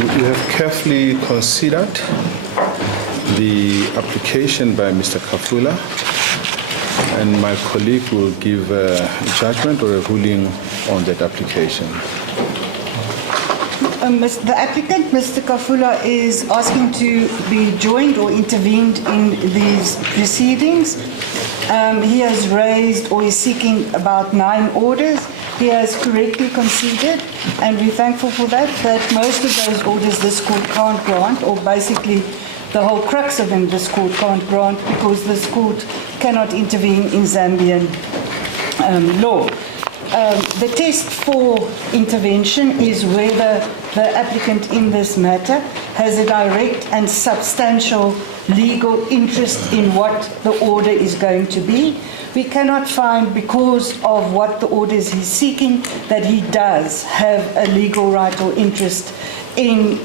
We have carefully considered the application by Mr. Kafula, and my colleague will give a judgment or a ruling on that application. The applicant, Mr. Kafula, is asking to be joined or intervened in these proceedings. He has raised or is seeking about 9 orders. He has correctly conceded, and we're thankful for that most of those orders this court can't grant, or basically the whole crux of them this court can't grant, because this court cannot intervene in Zambian law. The test for intervention is whether the applicant in this matter has a direct and substantial legal interest in what the order is going to be. We cannot find, because of what the orders he's seeking, that he does have a legal right or interest in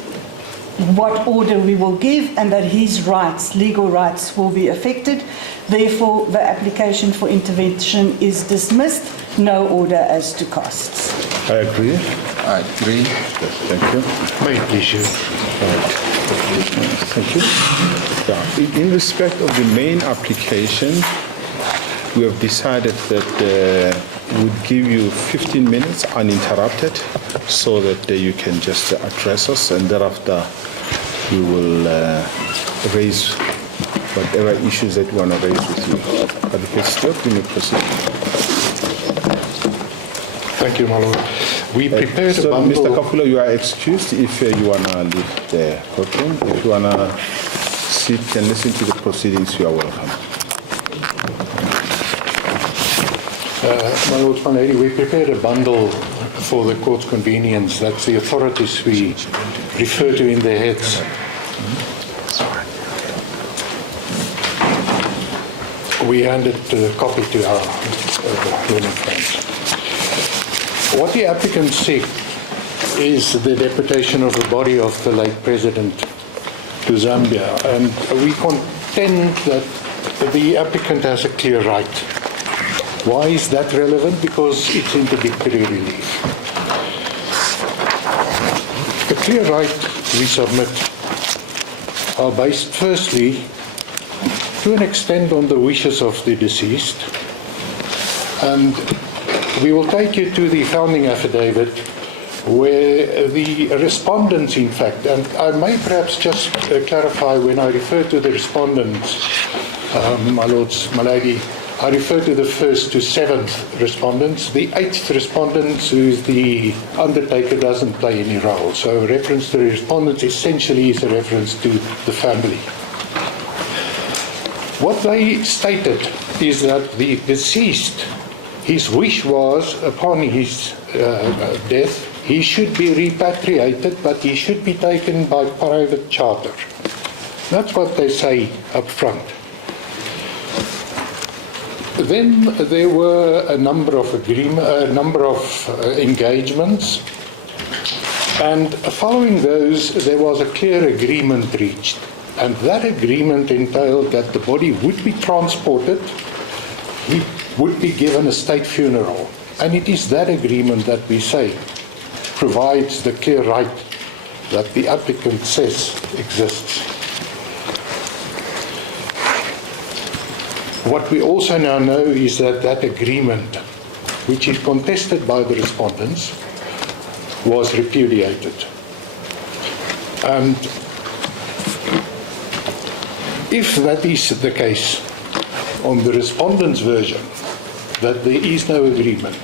what order we will give, and that his rights, legal rights, will be affected. Therefore, the application for intervention is dismissed. No order as to costs. I agree. I agree. Thank you. My pleasure. Thank you. Yeah. In respect of the main application, we have decided that we would give you 15 minutes uninterrupted, so that you can just address us, and thereafter we will raise whatever issues that you want to raise with you. Advocate Stewart, you may proceed. Thank you, my lord. We prepared a bundle. Mr. Kafula, you are excused if you want to leave the courtroom. If you want to sit and listen to the proceedings, you are welcome. My lord, my lady, we prepared a bundle for the court's convenience. That's the authorities we refer to in their heads. We handed a copy to our learned friends. What the applicant seek is the deputation of the body of the late president to Zambia, and we contend that the applicant has a clear right. Why is that relevant? Because it's interdictory relief. The clear right we submit are based firstly to an extent on the wishes of the deceased, and we will take you to the founding affidavit where the respondents, in fact, and I may perhaps just clarify when I refer to the respondents, my lords, my lady, I refer to the 1st to 7th respondents. The 8th respondent, who is the undertaker, doesn't play any role. So a reference to the respondents essentially is a reference to the family. What they stated is that the deceased, his wish was, upon his death, he should be repatriated, but he should be taken by private charter. That's what they say up front. Then there were a number of engagements, and following those, there was a clear agreement reached. And that agreement entailed that the body would be transported, he would be given a state funeral. And it is that agreement that we say provides the clear right that the applicant says exists. What we also now know is that that agreement, which is contested by the respondents, was repudiated. And if that is the case, on the respondent's version, that there is no agreement,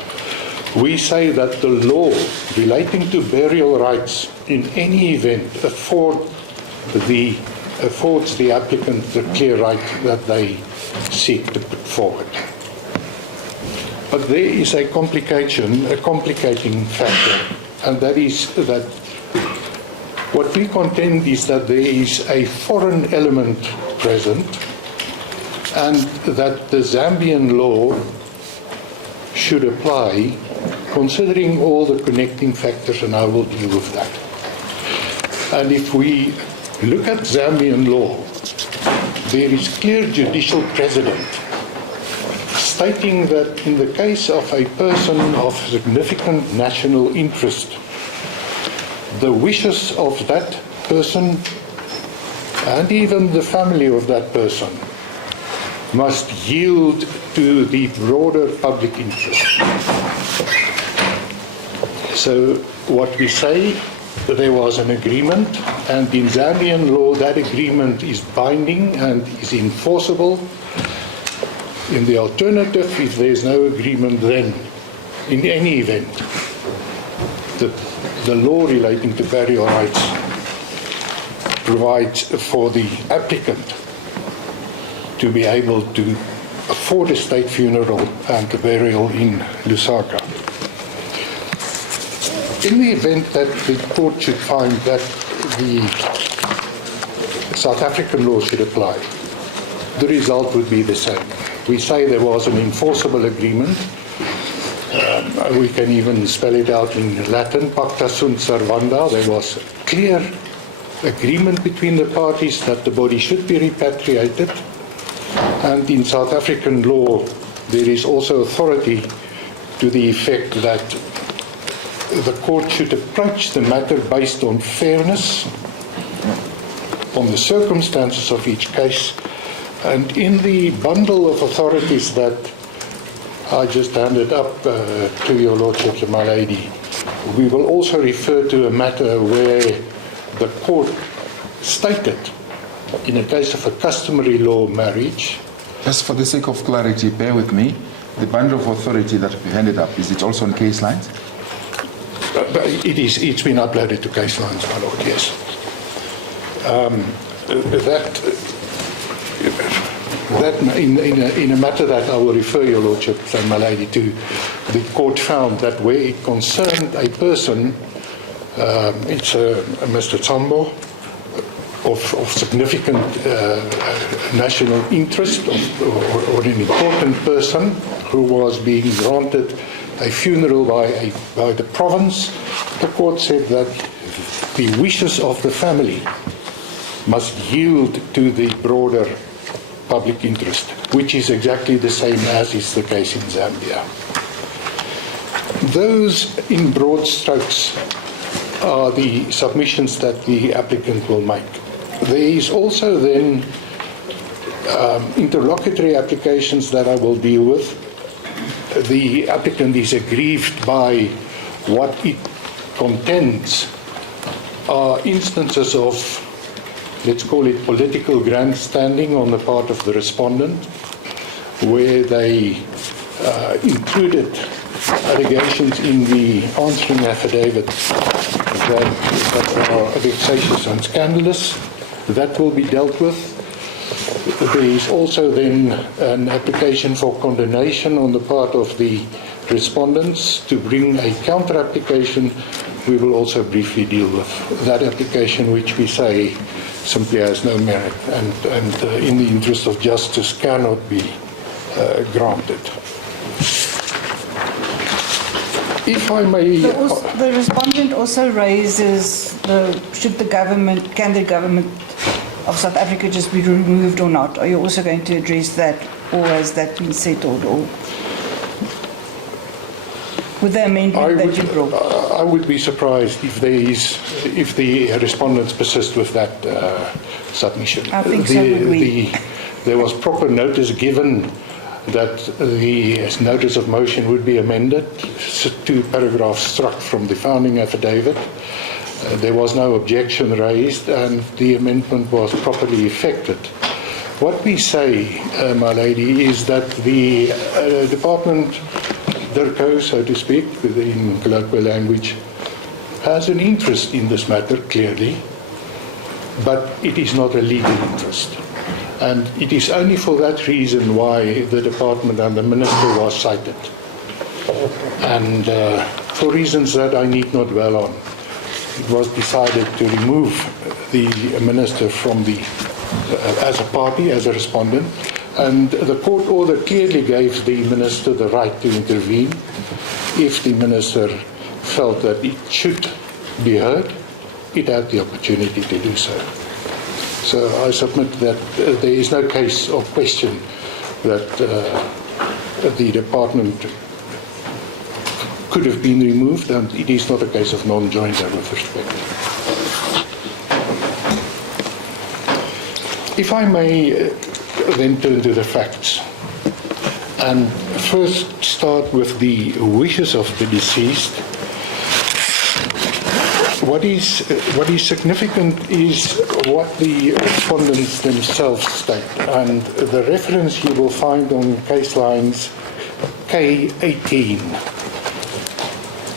we say that the law relating to burial rights in any event affords the applicant the clear right that they seek to put forward. But there is a complicating factor, and that is that what we contend is that there is a foreign element present, and that the Zambian law should apply, considering all the connecting factors, and I will deal with that. And if we look at Zambian law, there is clear judicial precedent stating that in the case of a person of significant national interest, the wishes of that person and even the family of that person must yield to the broader public interest. So what we say, there was an agreement, and in Zambian law that agreement is binding and is enforceable. In the alternative, if there is no agreement, then in any event, the law relating to burial rights provides for the applicant to be able to afford a state funeral and a burial in Lusaka. In the event that the court should find that the South African law should apply, the result would be the same. We say there was an enforceable agreement. We can even spell it out in Latin, pacta sunt servanda. There was a clear agreement between the parties that the body should be repatriated. And in South African law, there is also authority to the effect that the court should approach the matter based on fairness, on the circumstances of each case. And in the bundle of authorities that I just handed up to your lordships and my lady, we will also refer to a matter where the court stated, in a case of a customary law marriage. Just for the sake of clarity, bear with me. The bundle of authority that we handed up, is it also on case lines? It's been uploaded to case lines, my lord, yes. That in a matter that I will refer your lordship and my lady to, the court found that where it concerned a person, it's Mr. Tsambo, of significant national interest, or an important person who was being granted a funeral by the province, the court said that the wishes of the family must yield to the broader public interest, which is exactly the same as is the case in Zambia. Those, in broad strokes, are the submissions that the applicant will make. There is also then interlocutory applications that I will deal with. The applicant is aggrieved by what it contends are instances of, let's call it political grandstanding on the part of the respondent, where they included allegations in the answering affidavit that are vexatious and scandalous. That will be dealt with. There is also then an application for condonation on the part of the respondents to bring a counter application. We will also briefly deal with that application, which we say simply has no merit and in the interest of justice cannot be granted. If I may... The respondent also raises, can the government of South Africa just be removed or not? Are you also going to address that, or has that been settled, or with the amendment that you brought? I would be surprised if the respondents persist with that submission. I think so would we. There was proper notice given that the notice of motion would be amended, 2 paragraphs struck from the founding affidavit. There was no objection raised, and the amendment was properly effected. What we say, my lady, is that the department, DIRCO, so to speak, in colloquial language, has an interest in this matter, clearly, but it is not a legal interest. And it is only for that reason why the department and the minister was cited. And for reasons that I need not dwell on, it was decided to remove the minister from as a party, as a respondent. And the court order clearly gave the minister the right to intervene if the minister felt that it should be heard. It had the opportunity to do so. So I submit that there is no case or question that the department could have been removed, and it is not a case of non-joinder with respect. If I may then turn to the facts, and first start with the wishes of the deceased. What is significant is what the respondents themselves state, and the reference you will find on case lines K18.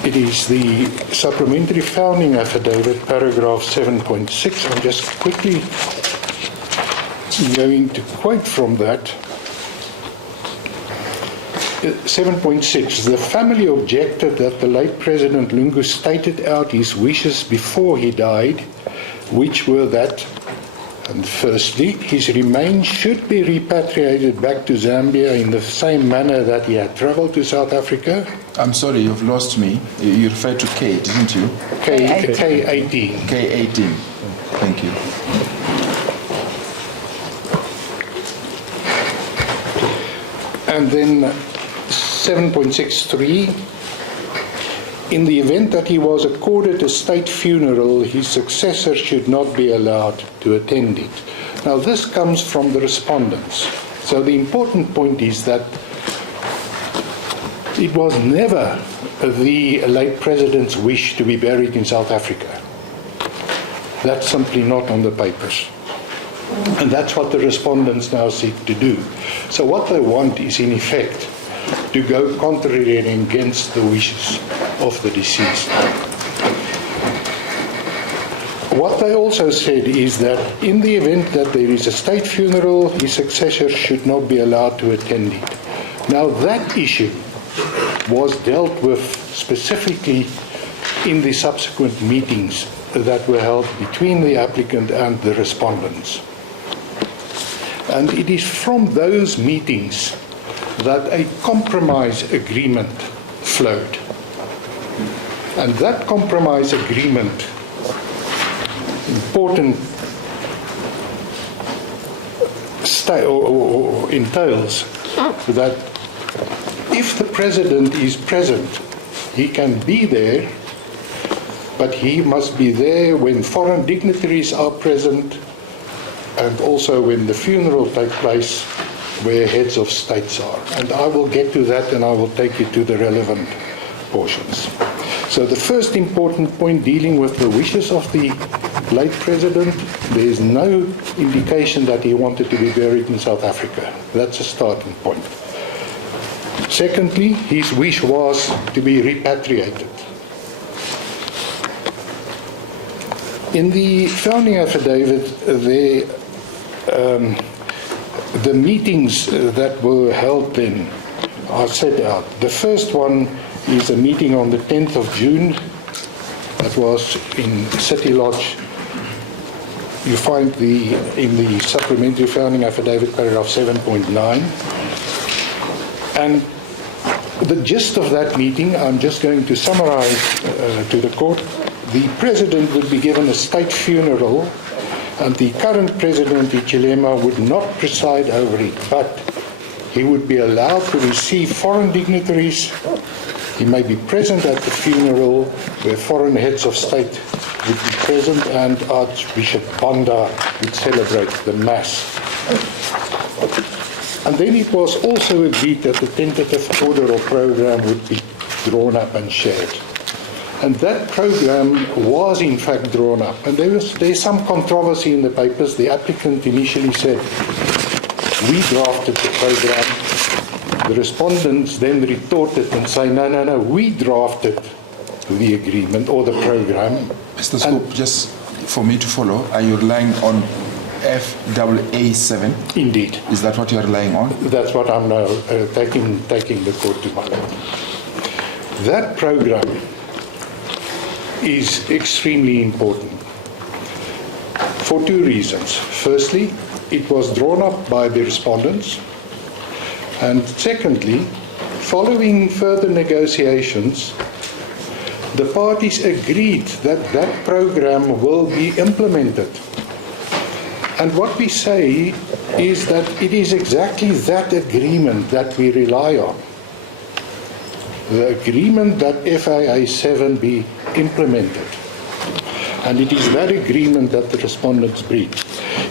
It is the supplementary founding affidavit, paragraph 7.6. I'm just quickly going to quote from that. 7.6, the family objected that the late President Lungu stated out his wishes before he died, which were that, and firstly, his remains should be repatriated back to Zambia in the same manner that he had travelled to South Africa. I'm sorry, you've lost me. You referred to K, didn't you? K18. K18. Thank you. And then 7.63, in the event that he was accorded a state funeral, his successor should not be allowed to attend it. Now this comes from the respondents. So the important point is that it was never the late president's wish to be buried in South Africa. That's simply not on the papers. And that's what the respondents now seek to do. So what they want is, in effect, to go contrary and against the wishes of the deceased. What they also said is that in the event that there is a state funeral, his successor should not be allowed to attend it. Now that issue was dealt with specifically in the subsequent meetings that were held between the applicant and the respondents. And it is from those meetings that a compromise agreement flowed. And that compromise agreement, important, entails that if the president is present, he can be there, but he must be there when foreign dignitaries are present, and also when the funeral takes place, where heads of states are. And I will get to that, and I will take you to the relevant portions. So the first important point, dealing with the wishes of the late president, there is no indication that he wanted to be buried in South Africa. That's a starting point. Secondly, his wish was to be repatriated. In the founding affidavit, the meetings that were held then are set out. The first one is a meeting on the 10th of June. That was in City Lodge. You find in the supplementary founding affidavit, paragraph 7.9. And the gist of that meeting, I'm just going to summarize to the court. The president would be given a state funeral, and the current president, Hichilema, would not preside over it, but he would be allowed to receive foreign dignitaries. He may be present at the funeral where foreign heads of state would be present, and Archbishop Banda would celebrate the Mass. And then it was also agreed that the tentative order or program would be drawn up and shared. And that program was in fact drawn up. And there's some controversy in the papers. The applicant initially said, we drafted the program. The respondents then retorted and say, no, we drafted the agreement or the program. Mr. Scoop, just for me to follow, are you relying on FAA7? Indeed. Is that what you're relying on? That's what I'm now taking the court to my court. That program is extremely important for two reasons. Firstly, it was drawn up by the respondents, and secondly, following further negotiations, the parties agreed that that program will be implemented. And what we say is that it is exactly that agreement that we rely on. the agreement that FAA 7 be implemented. And it is that agreement that the respondents breached.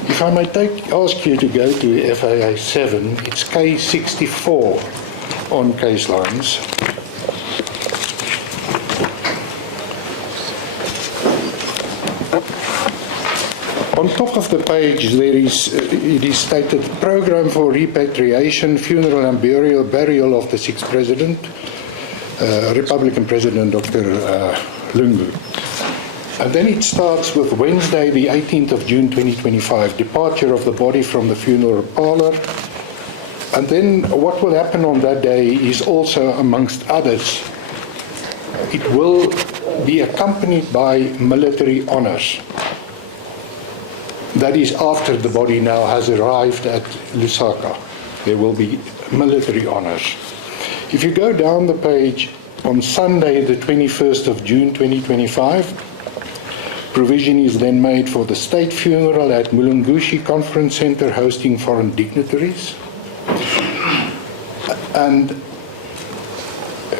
If I may ask you to go to FAA 7, it's K64 on case lines. On top of the page, it is stated, Program for Repatriation, Funeral and Burial of the sixth President, Republican President Dr. Lungu. And then it starts with Wednesday, the 18th of June 2025, departure of the body from the funeral parlor. And then what will happen on that day is also, amongst others, it will be accompanied by military honors. That is after the body now has arrived at Lusaka. There will be military honors. If you go down the page, on Sunday, the 21st of June 2025, provision is then made for the state funeral at Mulungushi Conference Center hosting foreign dignitaries. And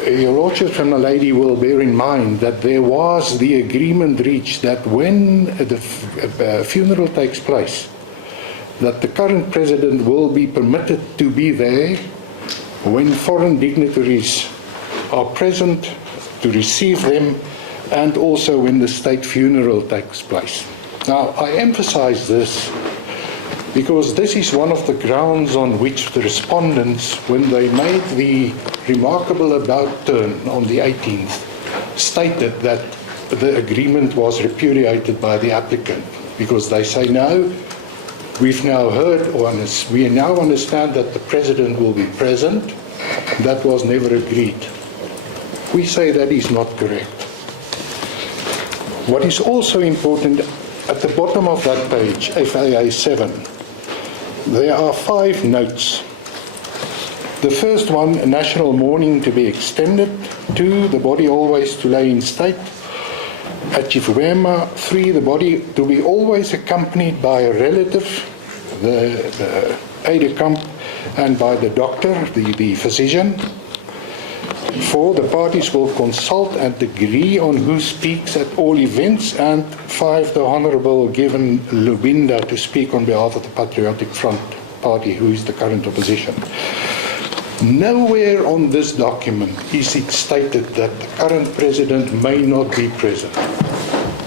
your Lordship and the lady will bear in mind that there was the agreement reached that when the funeral takes place, that the current president will be permitted to be there when foreign dignitaries are present to receive them, and also when the state funeral takes place. Now, I emphasize this because this is one of the grounds on which the respondents, when they made the remarkable about turn on the 18th, stated that the agreement was repudiated by the applicant, because they say, no, we've now heard, or we now understand that the president will be present. That was never agreed. We say that is not correct. What is also important, at the bottom of that page, FAA 7, there are 5 notes. The first one, national mourning to be extended. 2, the body always to lay in state at Chifuema. 3, the body to be always accompanied by a relative, the aide-de-camp, and by the doctor, the physician. 4, the parties will consult and agree on who speaks at all events. And 5, the Honourable given Lubinda to speak on behalf of the Patriotic Front Party, who is the current opposition. Nowhere on this document is it stated that the current president may not be present.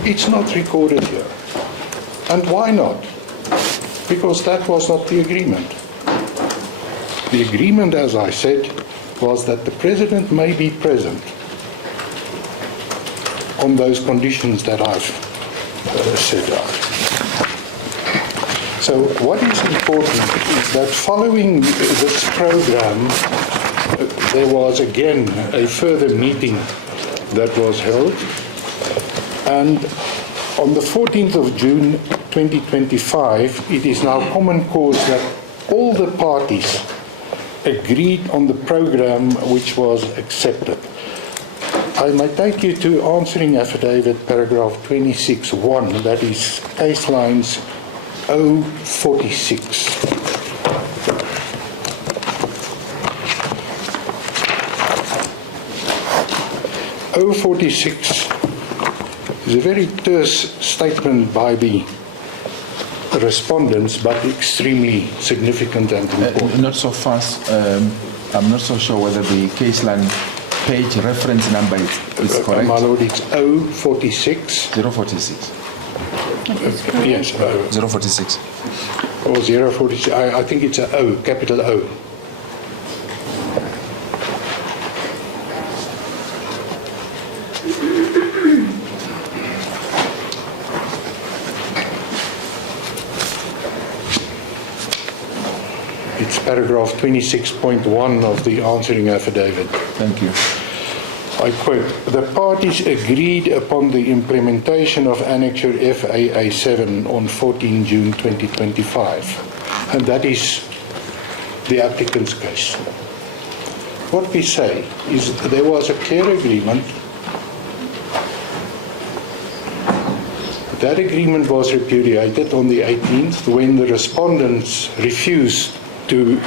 It's not recorded here. And why not? Because that was not the agreement. The agreement, as I said, was that the president may be present on those conditions that I've set out. So what is important is that following this program, there was again a further meeting that was held, and on the 14th of June 2025, it is now common cause that all the parties agreed on the program which was accepted. I may take you to answering affidavit paragraph 26.1, that is case lines 046. Is a very terse statement by the respondents, but extremely significant and important. Not so fast. I'm not so sure whether the case line page reference number is correct. My lord, it's 046. 046. Yes, 046. or 046. I think it's a O, capital O. It's paragraph 26.1 of the answering affidavit. Thank you. I quote, the parties agreed upon the implementation of Annexure FAA 7 on 14 June 2025. And that is the applicant's case. What we say is there was a clear agreement. That agreement was repudiated on the 18th when the respondents refused to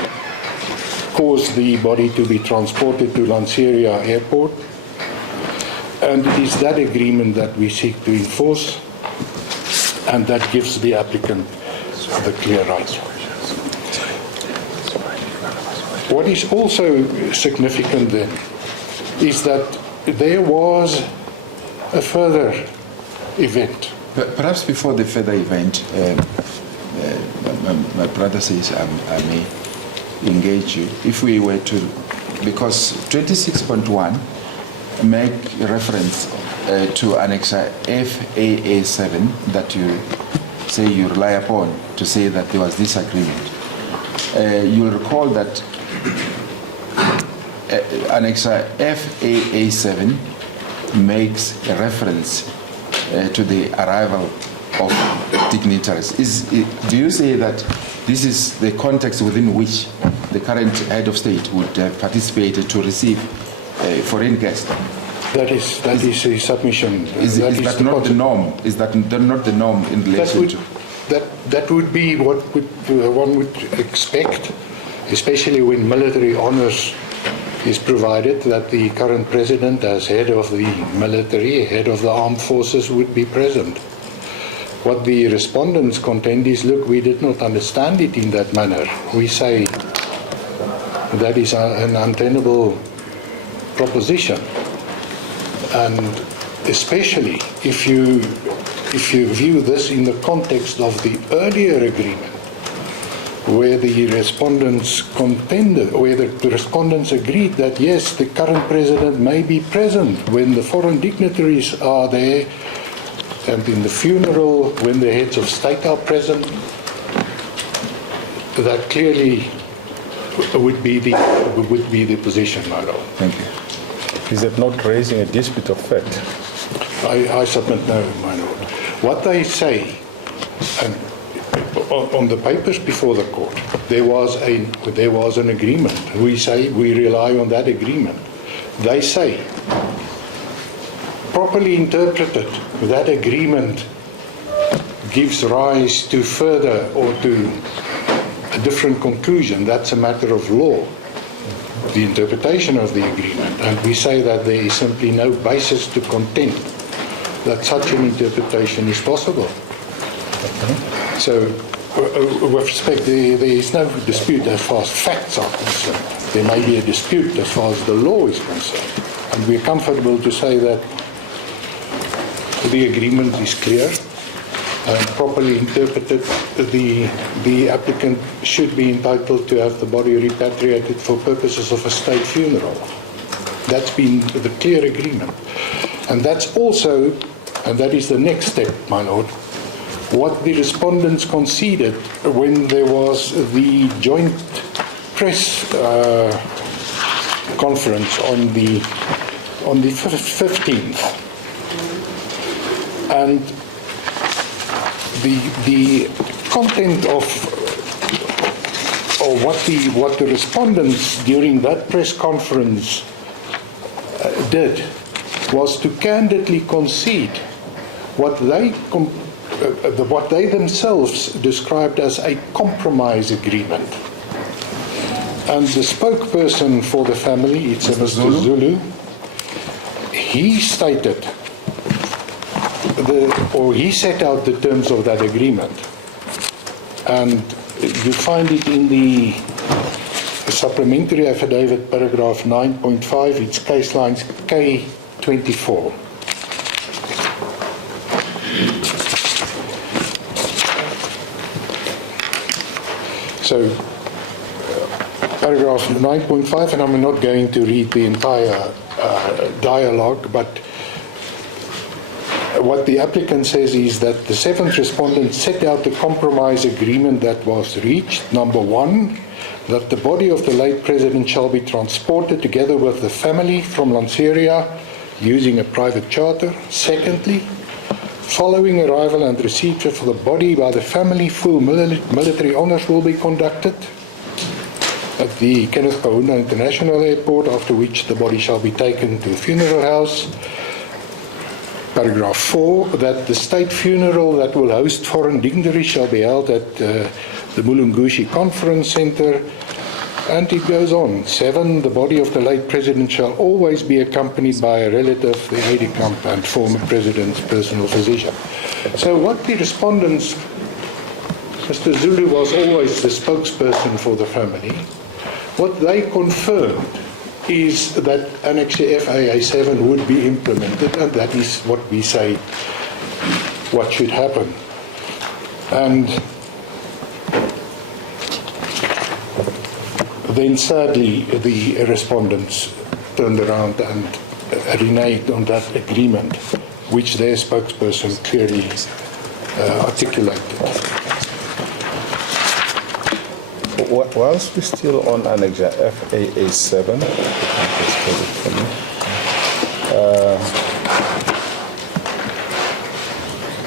caused the body to be transported to Lanseria Airport. And it is that agreement that we seek to enforce, and that gives the applicant the clear rights. What is also significant then is that there was a further event. Perhaps before the further event, my brother says I may engage you. If we were to, because 26.1 make reference to Annexure FAA7 that you say you rely upon to say that there was this agreement. You'll recall that Annexure FAA7 makes a reference to the arrival of dignitaries. Do you say that this is the context within which the current head of state would have participated to receive foreign guests? That is a submission. Is that not the norm? Is that not the norm in relation to? That would be what one would expect, especially when military honors is provided, that the current president, as head of the military, head of the armed forces, would be present. What the respondents contend is, look, we did not understand it in that manner. We say that is an untenable proposition. And especially if you view this in the context of the earlier agreement, where the respondents contended, where the respondents agreed that yes, the current president may be present when the foreign dignitaries are there, and in the funeral when the heads of state are present, that clearly would be the position, my lord. Thank you. Is that not raising a dispute of fact? I submit no, my lord. What they say, and on the papers before the court, there was an agreement. We say we rely on that agreement. They say, properly interpreted, that agreement gives rise to further or to a different conclusion. That's a matter of law, the interpretation of the agreement. And we say that there is simply no basis to contend that such an interpretation is possible. So, with respect, there is no dispute as far as facts are concerned. There may be a dispute as far as the law is concerned. And we are comfortable to say that the agreement is clear and properly interpreted. The applicant should be entitled to have the body repatriated for purposes of a state funeral. That's been the clear agreement. And that's also, and that is the next step, my lord, what the respondents conceded when there was the joint press conference on the 15th. And the content of what the respondents during that press conference did was to candidly concede what they themselves described as a compromise agreement. And the spokesperson for the family, it's Mr. Zulu, he stated, he set out the terms of that agreement. And you find it in the supplementary affidavit, paragraph 9.5, it's case lines K24. So, paragraph 9.5, and I'm not going to read the entire dialogue, but what the applicant says is that the seventh respondent set out the compromise agreement that was reached. Number one, that the body of the late president shall be transported together with the family from Lanseria using a private charter. Secondly, following arrival and receipt of the body by the family, full military honors will be conducted at the Kenneth Kaunda International Airport, after which the body shall be taken to the funeral house. Paragraph 4, that the state funeral that will host foreign dignitaries shall be held at the Mulungu Conference Center. And it goes on. 7, the body of the late president shall always be accompanied by a relative, the aide-de-camp, and former president's personal physician. So what the respondents, Mr. Zulu was always the spokesperson for the family. What they confirmed is that Annex FAA 7 would be implemented, and that is what we say what should happen. And then sadly, the respondents turned around and reneged on that agreement, which their spokesperson clearly articulated. Whilst we're still on Annex FAA 7,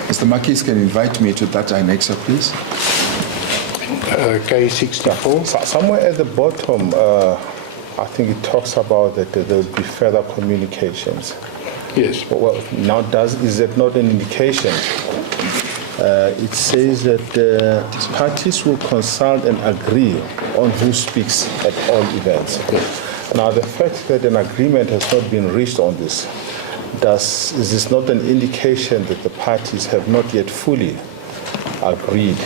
Mr. Makis can invite me to that annex, please. K64. somewhere at the bottom, I think it talks about that there will be further communications. Yes. Well, now is that not an indication? It says that parties will consult and agree on who speaks at all events. Now, the fact that an agreement has not been reached on this, is this not an indication that the parties have not yet fully agreed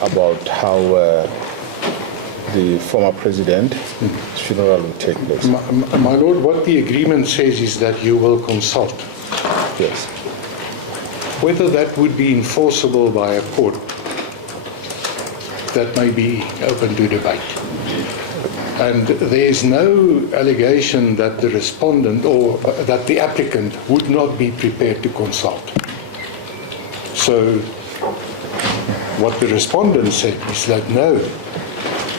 about how the former president's funeral will take place? My Lord, what the agreement says is that you will consult. Yes. Whether that would be enforceable by a court, that may be open to debate. And there is no allegation that the respondent or that the applicant would not be prepared to consult. So what the respondent said is that no,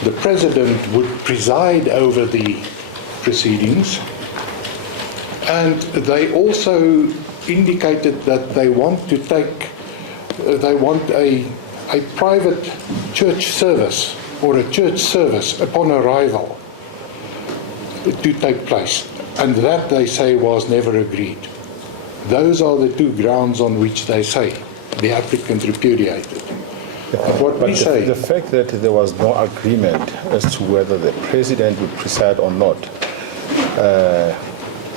the president would preside over the proceedings, and they also indicated that they want to they want a private church service or a church service upon arrival to take place. And that, they say, was never agreed. Those are the two grounds on which they say the applicant repudiated. What we say, the fact that there was no agreement as to whether the president would preside or not,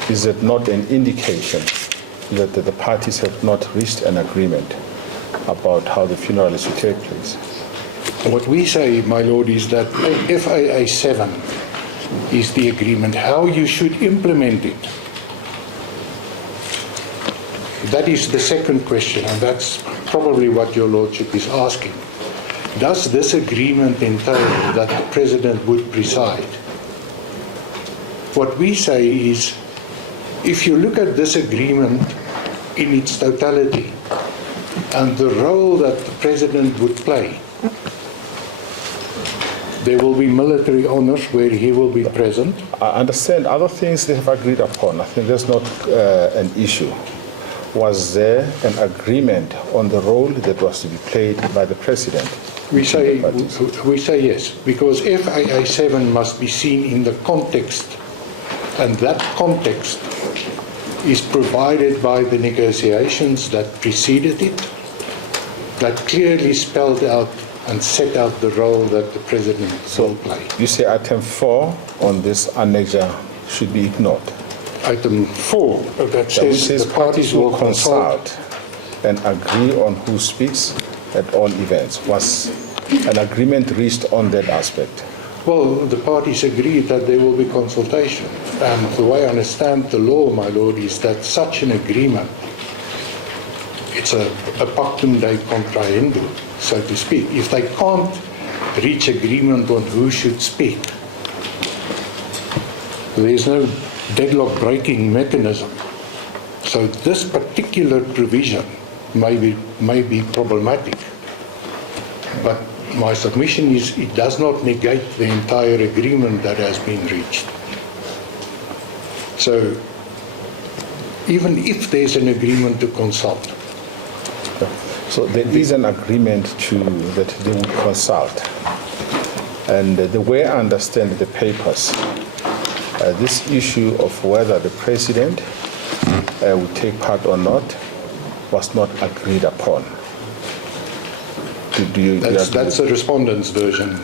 is it not an indication that the parties have not reached an agreement about how the funeral is to take place? what we say, my Lord, is that FAA 7 is the agreement. How you should implement it, that is the second question, and that's probably what your Lordship is asking. Does this agreement entail that the President would preside? What we say is, if you look at this agreement in its totality and the role that the President would play, there will be military honors where he will be present. I understand other things they have agreed upon. I think that's not an issue. Was there an agreement on the role that was to be played by the President? We say yes, because FAA 7 must be seen in the context, and that context is provided by the negotiations that preceded it, that clearly spelled out and set out the role that the President will play. You say item 4 on this annexa should be ignored. Item 4, that says the parties will consult and agree on who speaks at all events. Was an agreement reached on that aspect? Well, the parties agreed that there will be consultation. And the way I understand the law, my Lord, is that such an agreement, it's a pactum de contrahendo, so to speak. If they can't reach agreement on who should speak, there's no deadlock breaking mechanism. So this particular provision may be problematic. But my submission is it does not negate the entire agreement that has been reached. So even if there's an agreement to consult. So there is an agreement that they would consult. And the way I understand the papers, this issue of whether the President would take part or not was not agreed upon. That's the respondent's version,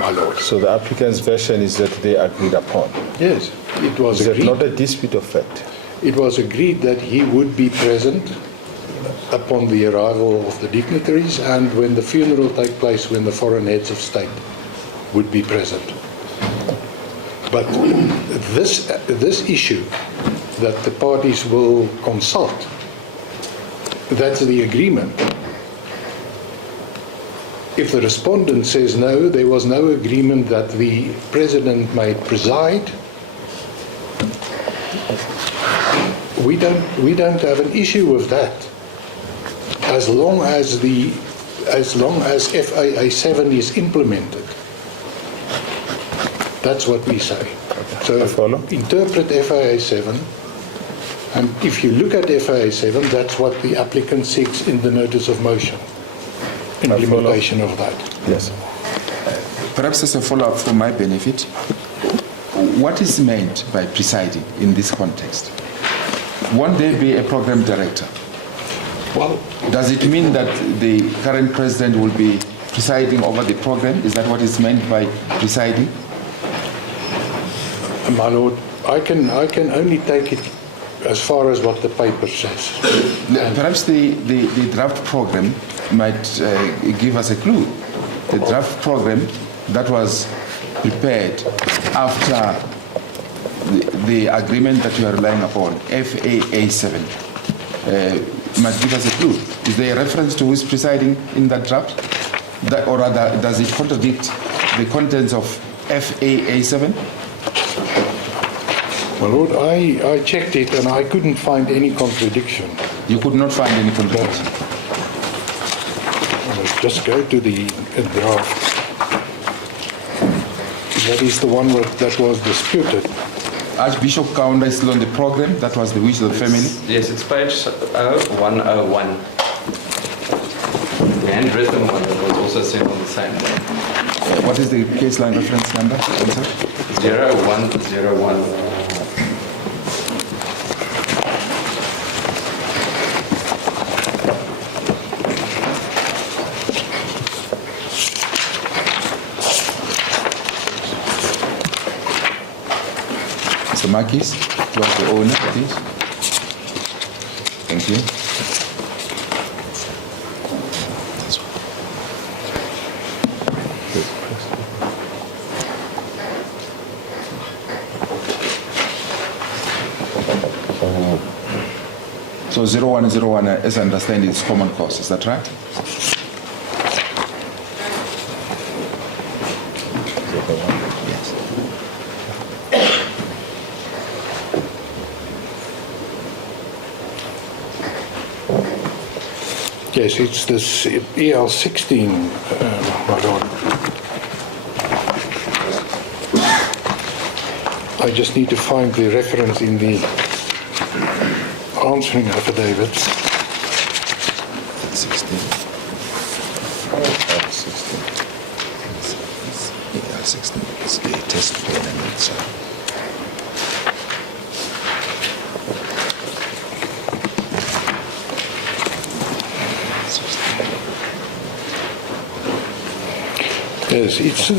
my lord. So the applicant's version is that they agreed upon. Yes, it was Is that agreed. not a dispute of fact? It was agreed that he would be present upon the arrival of the dignitaries and when the funeral take place, when the foreign heads of state would be present. But this issue that the parties will consult, that's the agreement. If the respondent says no, there was no agreement that the president may preside, we don't have an issue with that. As long as FAA 7 is implemented. That's what we say. So I follow. interpret FAA 7, and if you look at FAA 7, that's what the applicant seeks in the notice of motion. Implementation of that. Yes. Perhaps as a follow-up for my benefit, what is meant by presiding in this context? Won't there be a program director? Well, Does it mean that the current president will be presiding over the program? Is that what is meant by presiding? my lord, I can only take it as far as what the paper says. Perhaps the draft program might give us a clue. The draft program that was prepared after the agreement that you are relying upon, FAA 7, might give us a clue. Is there a reference to who is presiding in that draft? Or rather, does it contradict the contents of FAA 7? My lord, I checked it and I couldn't find any contradiction. You could not find any contradiction. Let's just go to the draft. That is the one that was disputed. Archbishop Kaunda is still on the program. That was the wish of the family. Yes, it's page 0101. The handwritten one that was also sent on the same day. What is the case line reference number? Answer? 0101. Mr. Marquis, you are the owner, please. Thank you. So 0101, as I understand, is common cause, is that right? Yes. Yes, it's this EL16, my lord. I just need to find the reference in the answering affidavits. 16. 16 is a test plan and it's Yes, it's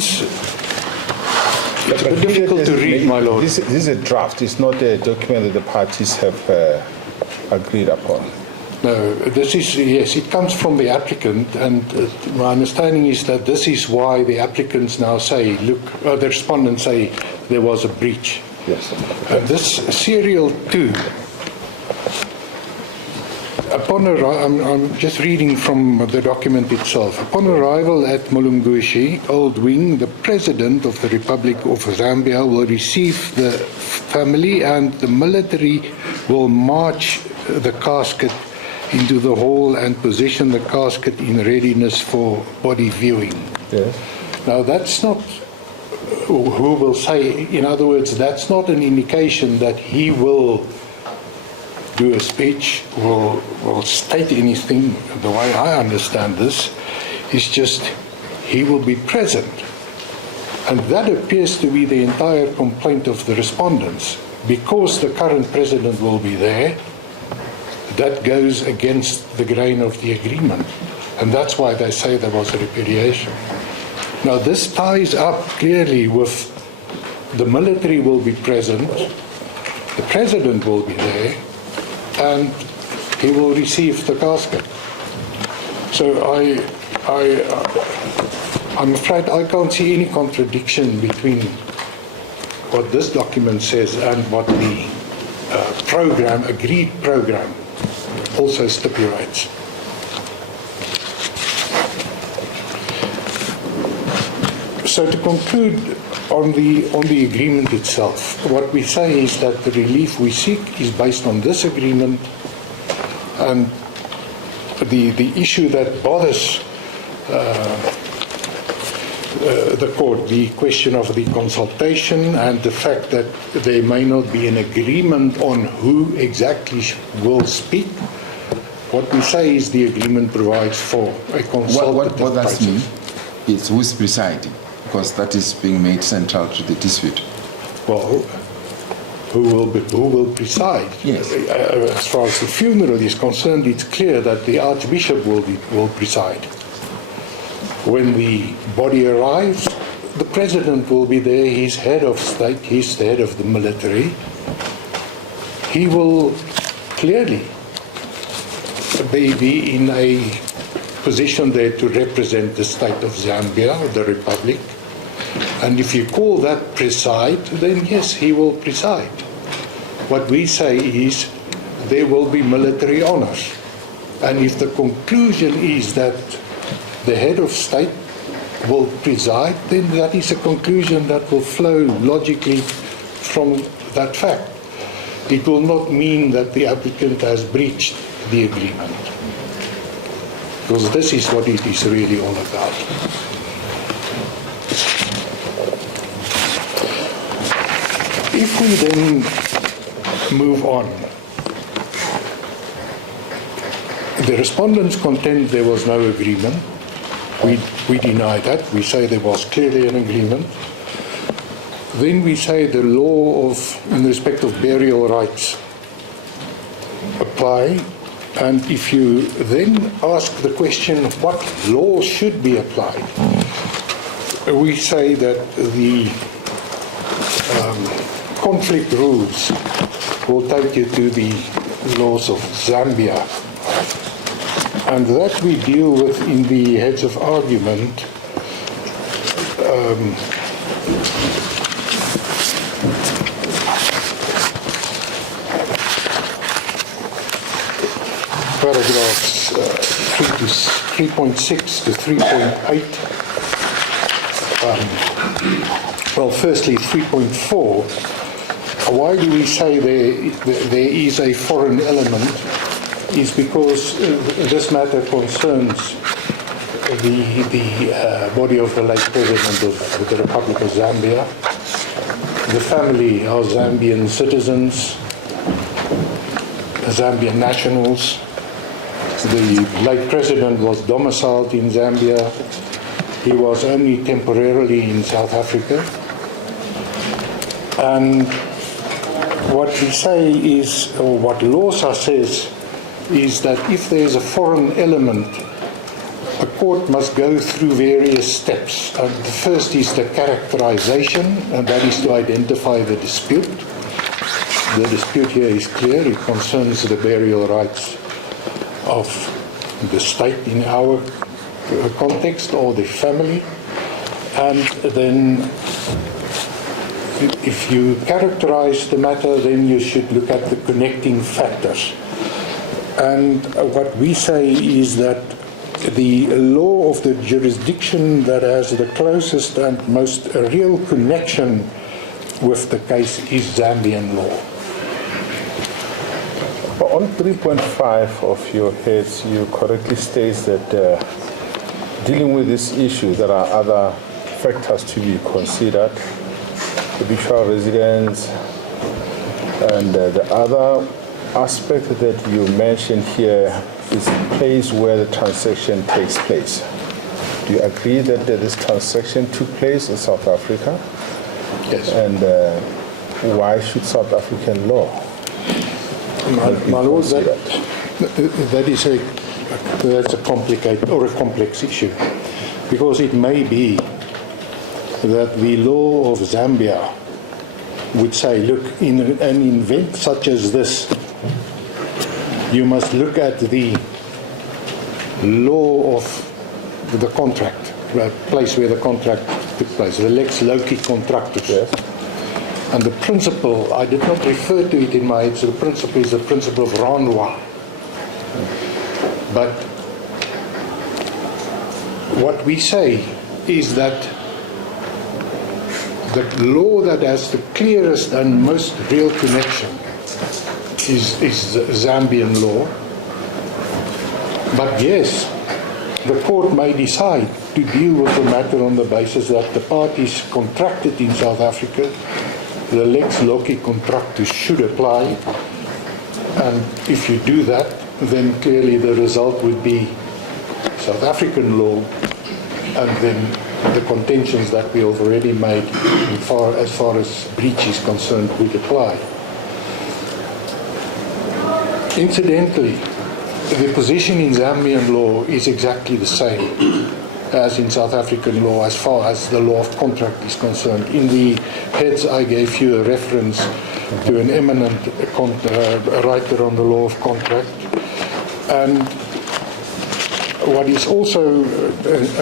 a bit difficult to read, my lord. This is a draft. It's not a document that the parties have agreed upon. No, this is, yes, it comes from the applicant, and my understanding is that this is why the applicants now say, look, the respondents say there was a breach. Yes. And this serial 2, I'm just reading from the document itself. Upon arrival at Mulungushi, Old Wing, the President of the Republic of Zambia will receive the family and the military will march the casket into the hall and position the casket in readiness for body viewing. Yes. Now that's not, who will say, in other words, that's not an indication that he will do a speech, will state anything. The way I understand this is just he will be present. And that appears to be the entire complaint of the respondents. Because the current president will be there, that goes against the grain of the agreement. And that's why they say there was a repudiation. Now, this ties up clearly with the military will be present, the president will be there, and he will receive the casket. So I'm afraid I can't see any contradiction between what this document says and what the agreed program also stipulates. So to conclude on the agreement itself, what we say is that the relief we seek is based on this agreement, and the issue that bothers the court, the question of the consultation and the fact that there may not be an agreement on who exactly will speak. What we say is the agreement provides for a consultative What that process. means is who's presiding, because that is being made central to the dispute. Well, who will preside? Yes. As far as the funeral is concerned, it's clear that the Archbishop will preside. When the body arrives, the President will be there. He's head of state. He's the head of the military. He will clearly be in a position there to represent the state of Zambia, or the Republic. And if you call that preside, then yes, he will preside. What we say is there will be military honors. And if the conclusion is that the head of state will preside, then that is a conclusion that will flow logically from that fact. It will not mean that the applicant has breached the agreement, because this is what it is really all about. If we then move on, the respondents contend there was no agreement. We deny that. We say there was clearly an agreement. Then we say the law in respect of burial rights apply. And if you then ask the question, what law should be applied? We say that the conflict rules will take you to the laws of Zambia. And that we deal with in the heads of argument. Paragraphs 3.6 to 3.8. Well, firstly, 3.4. Why do we say there is a foreign element? Is because this matter concerns the body of the late President of the Republic of Zambia. The family are Zambian citizens, Zambian nationals. The late President was domiciled in Zambia. He was only temporarily in South Africa. And what we say is, or what LAWSA says, is that if there's a foreign element, a court must go through various steps. And the first is the characterization, and that is to identify the dispute. The dispute here is clear. It concerns the burial rights of the state in our context, or the family. And then if you characterize the matter, then you should look at the connecting factors. And what we say is that the law of the jurisdiction that has the closest and most real connection with the case is Zambian law. On 3.5 of your heads, you correctly state that dealing with this issue, there are other factors to be considered, habitual residence, and the other aspect that you mentioned here is the place where the transaction takes place. Do you agree that this transaction took place in South Africa? Yes. And why should South African law? My lord, that's a complicated or a complex issue, because it may be that the law of Zambia would say, look, in an event such as this, you must look at the law of the contract, the place where the contract took place, the lex loci contractus. Yes. And the principle, I did not refer to it in my head, so the principle is the principle of renvoi. But what we say is that the law that has the clearest and most real connection is Zambian law. But yes, the court may decide to deal with the matter on the basis that the parties contracted in South Africa, the lex loci contractus should apply, and if you do that, then clearly the result would be South African law, and then the contentions that we have already made as far as breach is concerned would apply. Incidentally, the position in Zambian law is exactly the same as in South African law as far as the law of contract is concerned. In the heads I gave you a reference to an eminent writer on the law of contract. And what is also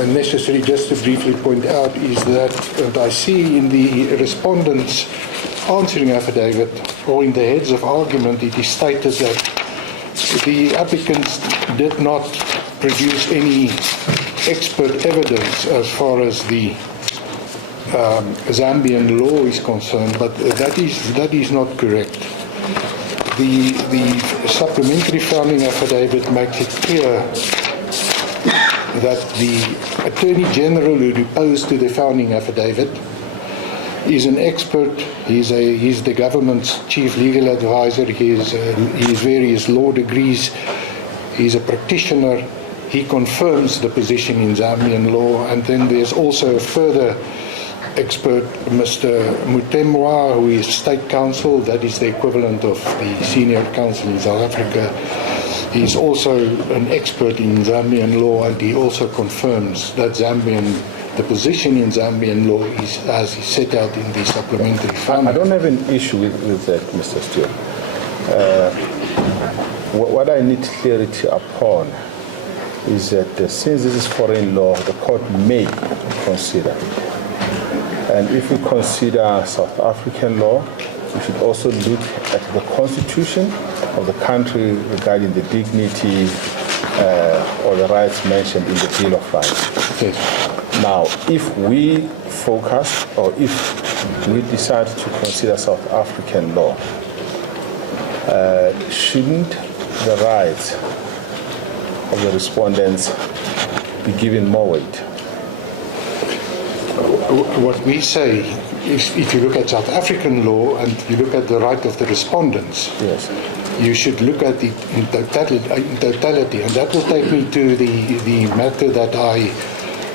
necessary just to briefly point out is that, and I see in the respondent's answering affidavit or in the heads of argument, it is stated that the applicants did not produce any expert evidence as far as the Zambian law is concerned, but that is not correct. The supplementary founding affidavit makes it clear that the Attorney General who deposed to the founding affidavit is an expert. He's the government's chief legal advisor. He has various law degrees. He's a practitioner. He confirms the position in Zambian law. And then there's also a further expert, Mr. Mutemwa, who is state counsel. That is the equivalent of the senior counsel in South Africa. He's also an expert in Zambian law, and he also confirms that the position in Zambian law is as is set out in the supplementary founding. I don't have an issue with that, Mr. Steele. What I need clarity upon is that since this is foreign law, the court may consider it. And if we consider South African law, we should also look at the constitution of the country regarding the dignity or the rights mentioned in the Bill of Rights. Yes. Now, if we focus or if we decide to consider South African law, shouldn't the rights of the respondents be given more weight? What we say is, if you look at South African law and you look at the right of the respondents, Yes. you should look at it in totality, and that will take me to the matter that I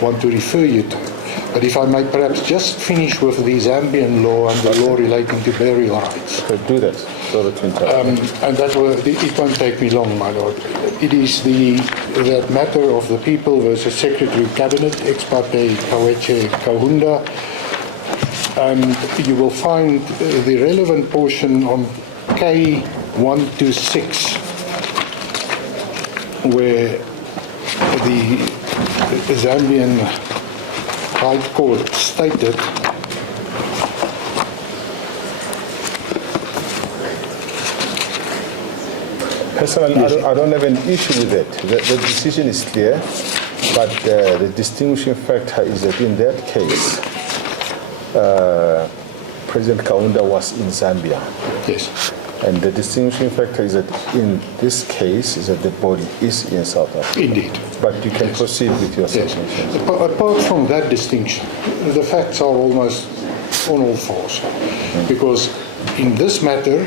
want to refer you to. But if I might perhaps just finish with the Zambian law and the law relating to burial rights. So do that. And it won't take me long, my lord. It is that matter of the people versus Secretary of Cabinet, ex parte Kaweche Kahunda. And you will find the relevant portion on K126, where the Zambian High Court stated Personally, I don't have an issue with it. The decision is clear, but the distinguishing factor is that in that case, President Kaunda was in Zambia. yes. And the distinguishing factor is that in this case is that the body is in South Africa. Indeed. But you can proceed with your Yes. submissions. Apart from that distinction, the facts are almost on all fours. Because in this matter,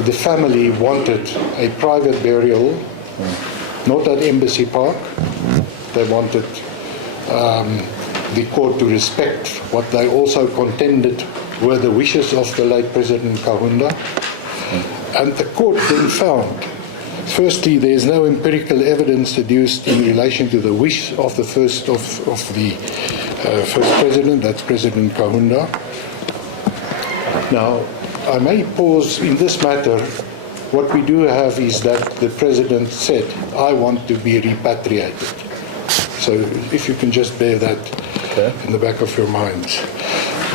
the family wanted a private burial, not at Embassy Park. They wanted the court to respect what they also contended were the wishes of the late President Kahunda. And the court then found, firstly, there is no empirical evidence deduced in relation to the wish of the first of the first president, that's President Kahunda. Now, I may pause in this matter. What we do have is that the president said, I want to be repatriated. So if you can just bear that in the back of your minds.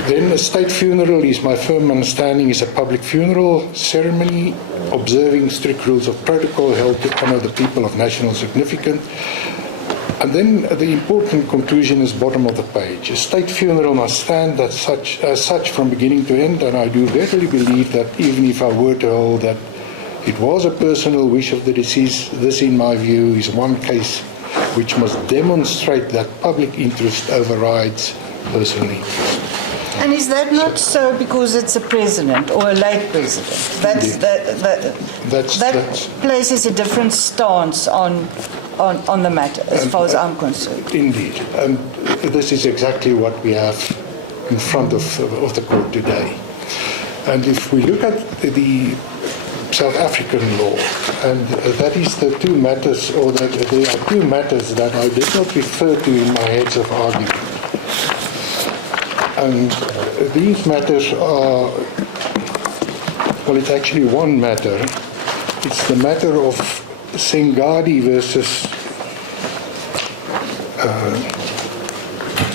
Then a state funeral is, my firm understanding, is a public funeral ceremony observing strict rules of protocol held to honor the people of national significance. And then the important conclusion is bottom of the page. A state funeral must stand as such from beginning to end, and I do verily believe that even if I were to hold that it was a personal wish of the deceased, this in my view is one case which must demonstrate that public interest overrides personal interest. And is that not so because it's a president or a late president? That places a different stance on the matter, as far as I'm concerned. Indeed, and this is exactly what we have in front of the court today. And if we look at the South African law, and that is the two matters, or that there are two matters that I did not refer to in my heads of argument. And these matters are, well, it's actually one matter. It's the matter of Sengadi versus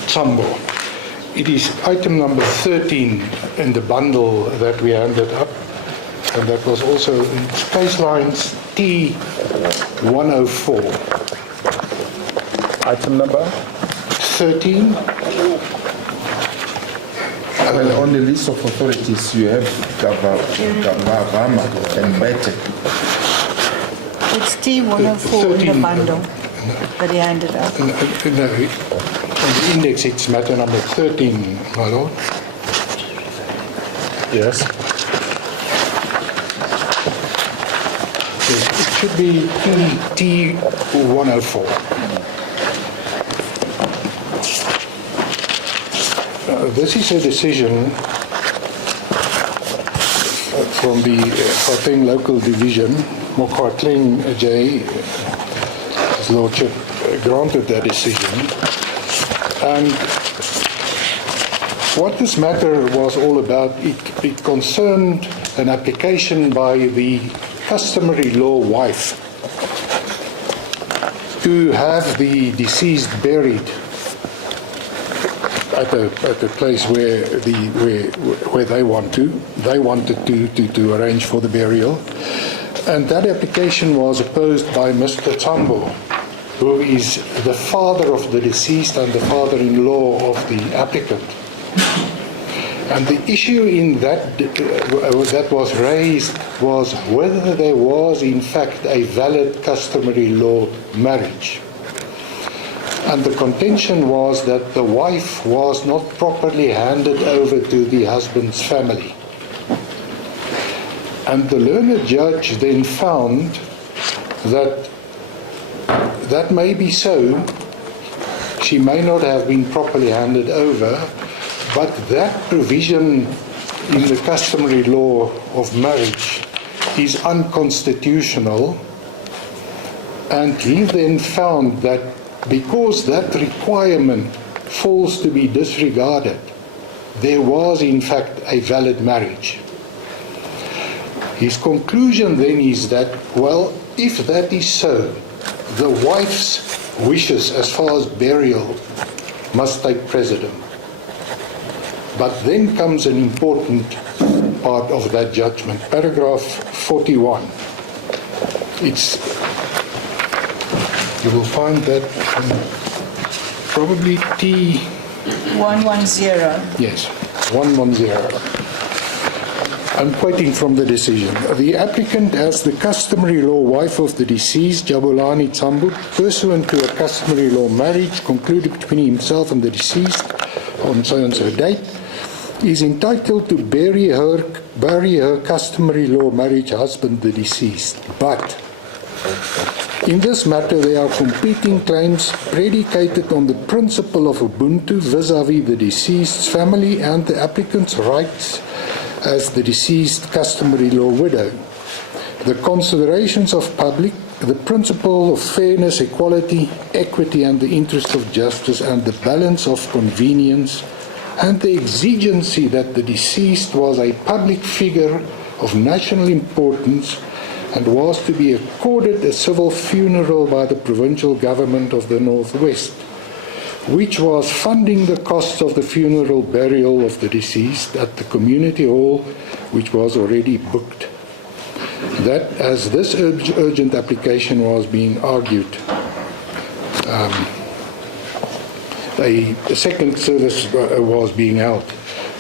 Tsambo. It is item number 13 in the bundle that we handed up, and that was also in case lines T104. Item number? 13. Well, on the list of authorities, you have Gavama and Bete. It's T104 in the bundle that he handed out. No, on the index it's matter number 13, my lord. Yes. It should be T104. This is a decision from the Gauteng local division. Mokgatleng J, His Lordship, granted that decision. And what this matter was all about, it concerned an application by the customary law wife to have the deceased buried at a place where they wanted to arrange for the burial, and that application was opposed by Mr. Tsambo, who is the father of the deceased and the father-in-law of the applicant. And the issue in that was raised was whether there was in fact a valid customary law marriage. And the contention was that the wife was not properly handed over to the husband's family. And the learned judge then found that that may be so. She may not have been properly handed over, but that provision in the customary law of marriage is unconstitutional. And he then found that because that requirement falls to be disregarded, there was in fact a valid marriage. His conclusion then is that, well, if that is so, the wife's wishes as far as burial must take precedent. But then comes an important part of that judgment, paragraph 41. You will find that probably T... 110. Yes, 110. I'm quoting from the decision. The applicant, as the customary law wife of the deceased, Jabulani Tsambo, pursuant to a customary law marriage concluded between himself and the deceased on so-and-so date, is entitled to bury her customary law marriage husband, the deceased. But in this matter, there are competing claims predicated on the principle of Ubuntu vis-à-vis the deceased's family and the applicant's rights as the deceased customary law widow. the considerations of public, the principle of fairness, equality, equity, and the interest of justice, and the balance of convenience, and the exigency that the deceased was a public figure of national importance and was to be accorded a civil funeral by the provincial government of the Northwest, which was funding the costs of the funeral burial of the deceased at the community hall, which was already booked. That as this urgent application was being argued, a second service was being held.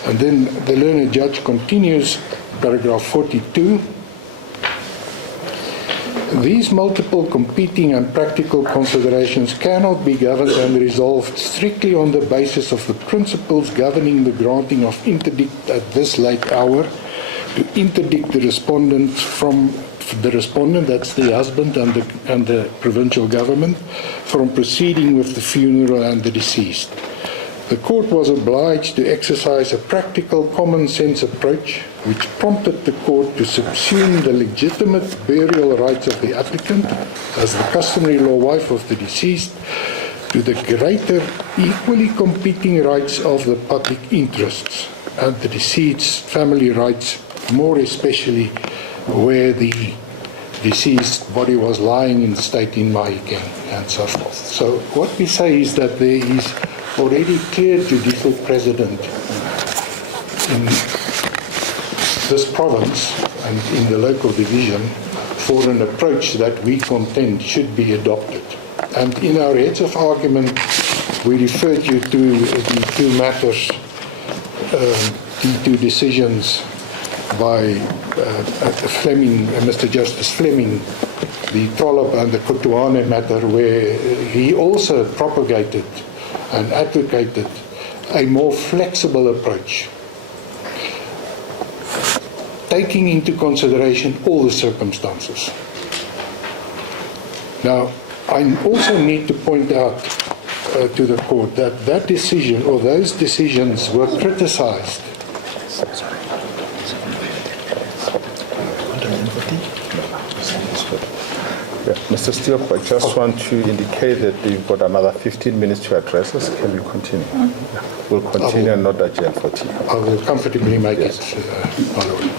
And then the learned judge continues, paragraph 42. These multiple competing and practical considerations cannot be governed and resolved strictly on the basis of the principles governing the granting of interdict at this late hour, to interdict the respondent from the respondent, that's the husband and the provincial government, from proceeding with the funeral and the deceased. The court was obliged to exercise a practical common sense approach which prompted the court to subsume the legitimate burial rights of the applicant as the customary law wife of the deceased to the greater equally competing rights of the public interests and the deceased's family rights, more especially where the deceased body was lying in state in Mahikeng and so forth. So what we say is that there is already clear judicial precedent in this province and in the local division for an approach that we contend should be adopted. And in our heads of argument, we referred you to the two matters, the two decisions by Fleming, Mr. Justice Fleming, the Trollop and the Kutuane matter, where he also propagated and advocated a more flexible approach, taking into consideration all the circumstances. Now, I also need to point out to the court that that decision or those decisions were criticized. Yeah, Mr. Steele, I just want to indicate that you've got another 15 minutes to address us. Can we continue? Yeah. We'll continue and not adjourn for tea. I will comfortably make it, by the way.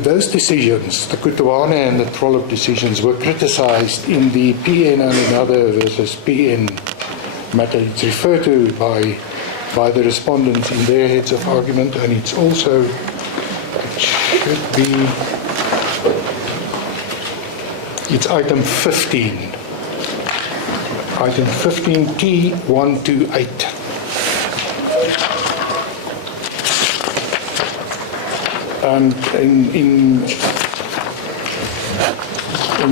Those decisions, the Kutuane and the Trollop decisions, were criticized in the PN and another versus PN matter. It's referred to by the respondents in their heads of argument, and it's also, it should be, it's item 15. Item 15T128. And in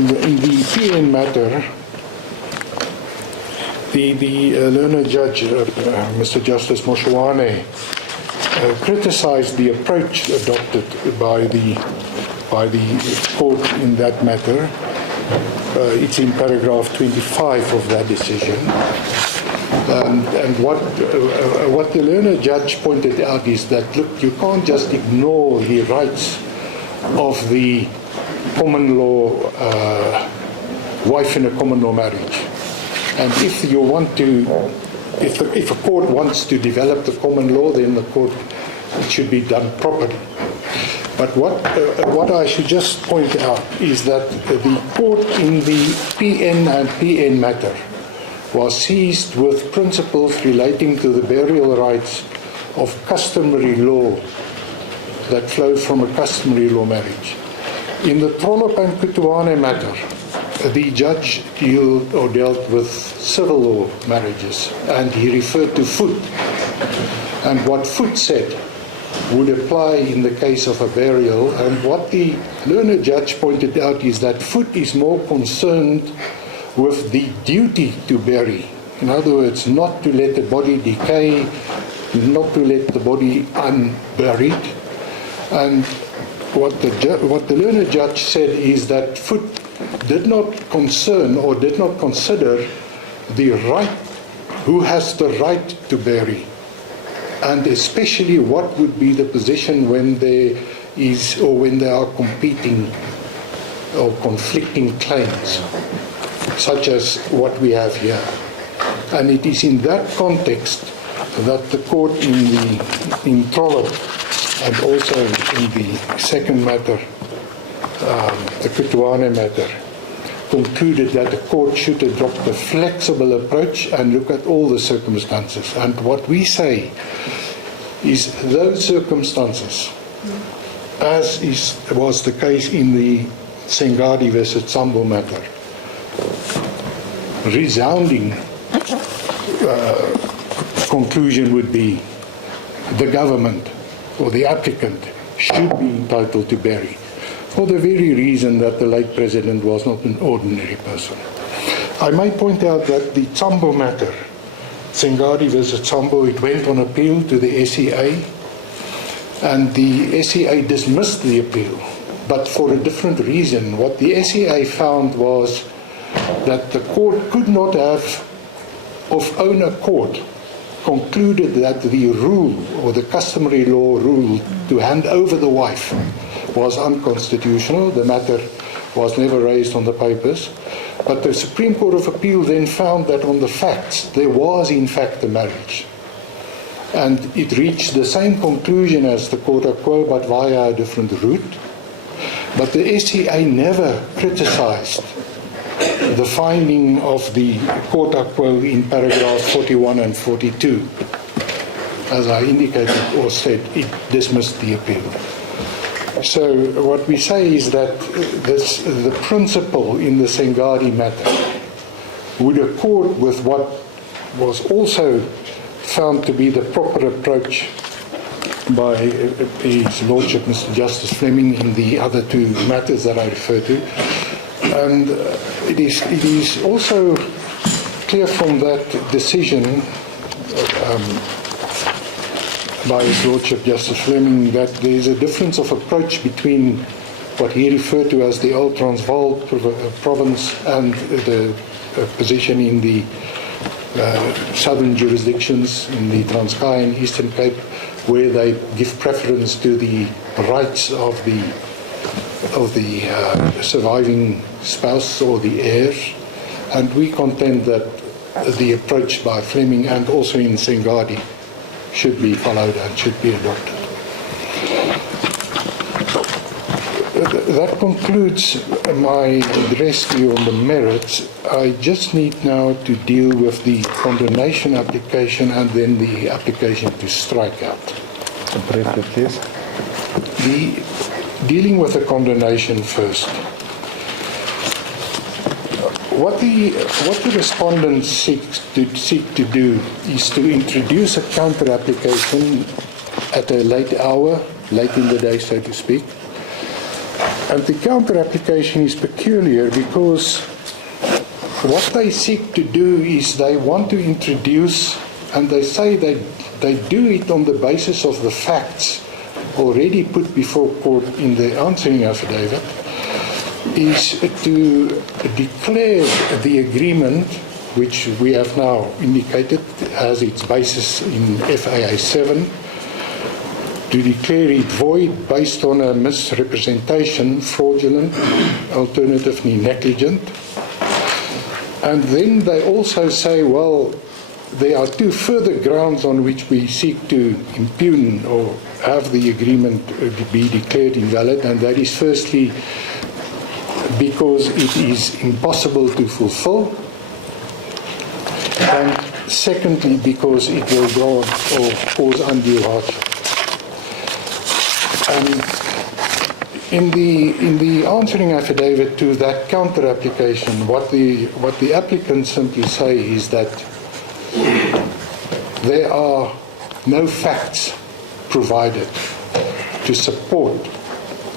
the PN matter, the learned judge, Mr. Justice Moshoane, criticized the approach adopted by the court in that matter. It's in paragraph 25 of that decision. And what the learned judge pointed out is that, look, you can't just ignore the rights of the common law wife in a common law marriage. And if you want to, if a court wants to develop the common law, then the court, it should be done properly. But what I should just point out is that the court in the PN and PN matter was seized with principles relating to the burial rights of customary law that flowed from a customary law marriage. In the Trollop and Kutuane matter, the judge dealt with civil law marriages, and he referred to Foot. And what Foot said would apply in the case of a burial, and what the learned judge pointed out is that Foot is more concerned with the duty to bury. In other words, not to let the body decay, not to let the body unburied. And what the learned judge said is that Foot did not concern or did not consider the right, who has the right to bury, and especially what would be the position when there is, or when there are competing or conflicting claims, such as what we have here. And it is in that context that the court in Trollope and also in the second matter, the Kutuane matter, concluded that the court should adopt a flexible approach and look at all the circumstances. And what we say is those circumstances, as was the case in the Sengadi versus Tsambo matter, resounding conclusion would be the government or the applicant should be entitled to bury, for the very reason that the late president was not an ordinary person. I might point out that the Tsambo matter, Sengadi versus Tsambo, it went on appeal to the SEA, and the SEA dismissed the appeal, but for a different reason. What the SEA found was that the court could not have, of own accord, concluded that the rule or the customary law rule to hand over the wife was unconstitutional. The matter was never raised on the papers. But the Supreme Court of Appeal then found that on the facts, there was in fact a marriage. And it reached the same conclusion as the quota quo, but via a different route. But the SCA never criticized the finding of the quota quo in paragraphs 41 and 42. As I indicated or said, it dismissed the appeal. So what we say is that the principle in the Sengadi matter would accord with what was also found to be the proper approach by His Lordship Mr. Justice Fleming in the other two matters that I refer to. And it is also clear from that decision by His Lordship Justice Fleming that there is a difference of approach between what he referred to as the old Transvaal province and the position in the southern jurisdictions in the Transkei and Eastern Cape, where they give preference to the rights of the surviving spouse or the heirs. And we contend that the approach by Fleming and also in Sengadi should be followed and should be adopted. That concludes my address to you on the merits. I just need now to deal with the condonation application and then the application to strike out. Briefly, please. Dealing with the condonation first. What the respondents seek to do is to introduce a counter application at a late hour, late in the day, so to speak. And the counter application is peculiar because what they seek to do is they want to introduce, and they say they do it on the basis of the facts already put before court in the answering affidavit, is to declare the agreement, which we have now indicated has its basis in FAA 7, to declare it void based on a misrepresentation, fraudulent, alternatively negligent. And then they also say, well, there are two further grounds on which we seek to impugn or have the agreement be declared invalid, and that is firstly because it is impossible to fulfill, and secondly because it will grant or cause undue hardship. And in the answering affidavit to that counter application, what the applicants simply say is that there are no facts provided to support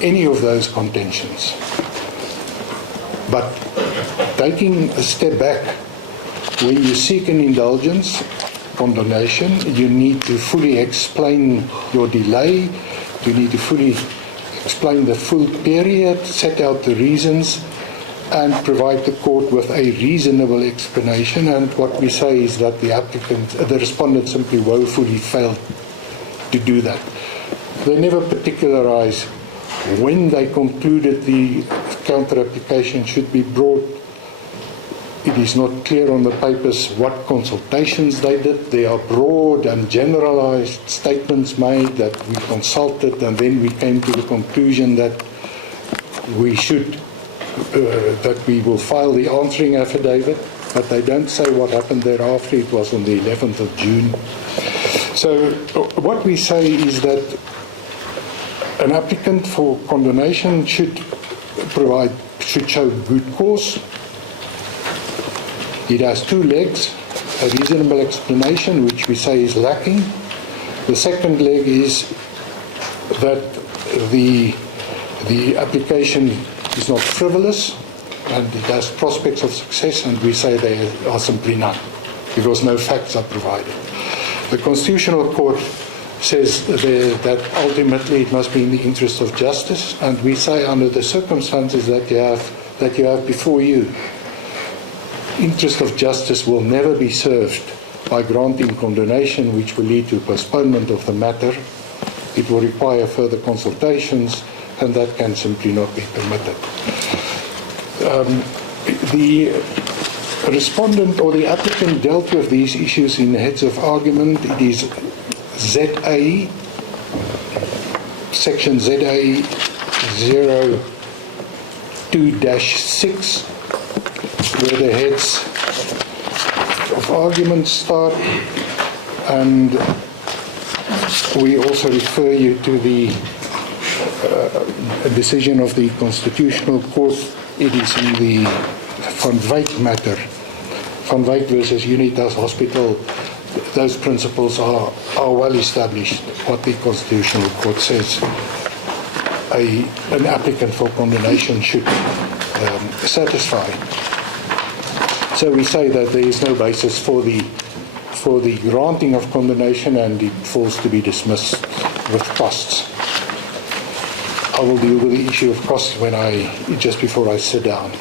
any of those contentions. But taking a step back, when you seek an indulgence, condonation, you need to fully explain your delay, you need to fully explain the full period, set out the reasons, and provide the court with a reasonable explanation. And what we say is that the respondent simply woefully failed to do that. They never particularize when they concluded the counter-application should be brought, it is not clear on the papers what consultations they did. There are broad and generalized statements made that we consulted, and then we came to the conclusion that we should, that we will file the answering affidavit, but they don't say what happened thereafter. It was on the 11th of June. So what we say is that an applicant for condonation should show good cause. It has two legs, a reasonable explanation, which we say is lacking. The second leg is that the application is not frivolous and it has prospects of success, and we say there are simply none because no facts are provided. The Constitutional Court says there that ultimately it must be in the interest of justice, and we say under the circumstances that you have before you, interest of justice will never be served by granting condonation, which will lead to postponement of the matter. It will require further consultations, and that can simply not be permitted. The respondent or the applicant dealt with these issues in heads of argument. It is ZA, section ZA 02-6, where the heads of argument start, and we also refer you to the decision of the Constitutional Court. It is in the Van Wyk matter, Van Wyk versus Unitas Hospital. Those principles are well established, what the Constitutional Court says an applicant for condonation should satisfy. So we say that there is no basis for the granting of condonation, and it falls to be dismissed with costs. I will deal with the issue of costs just before I sit down.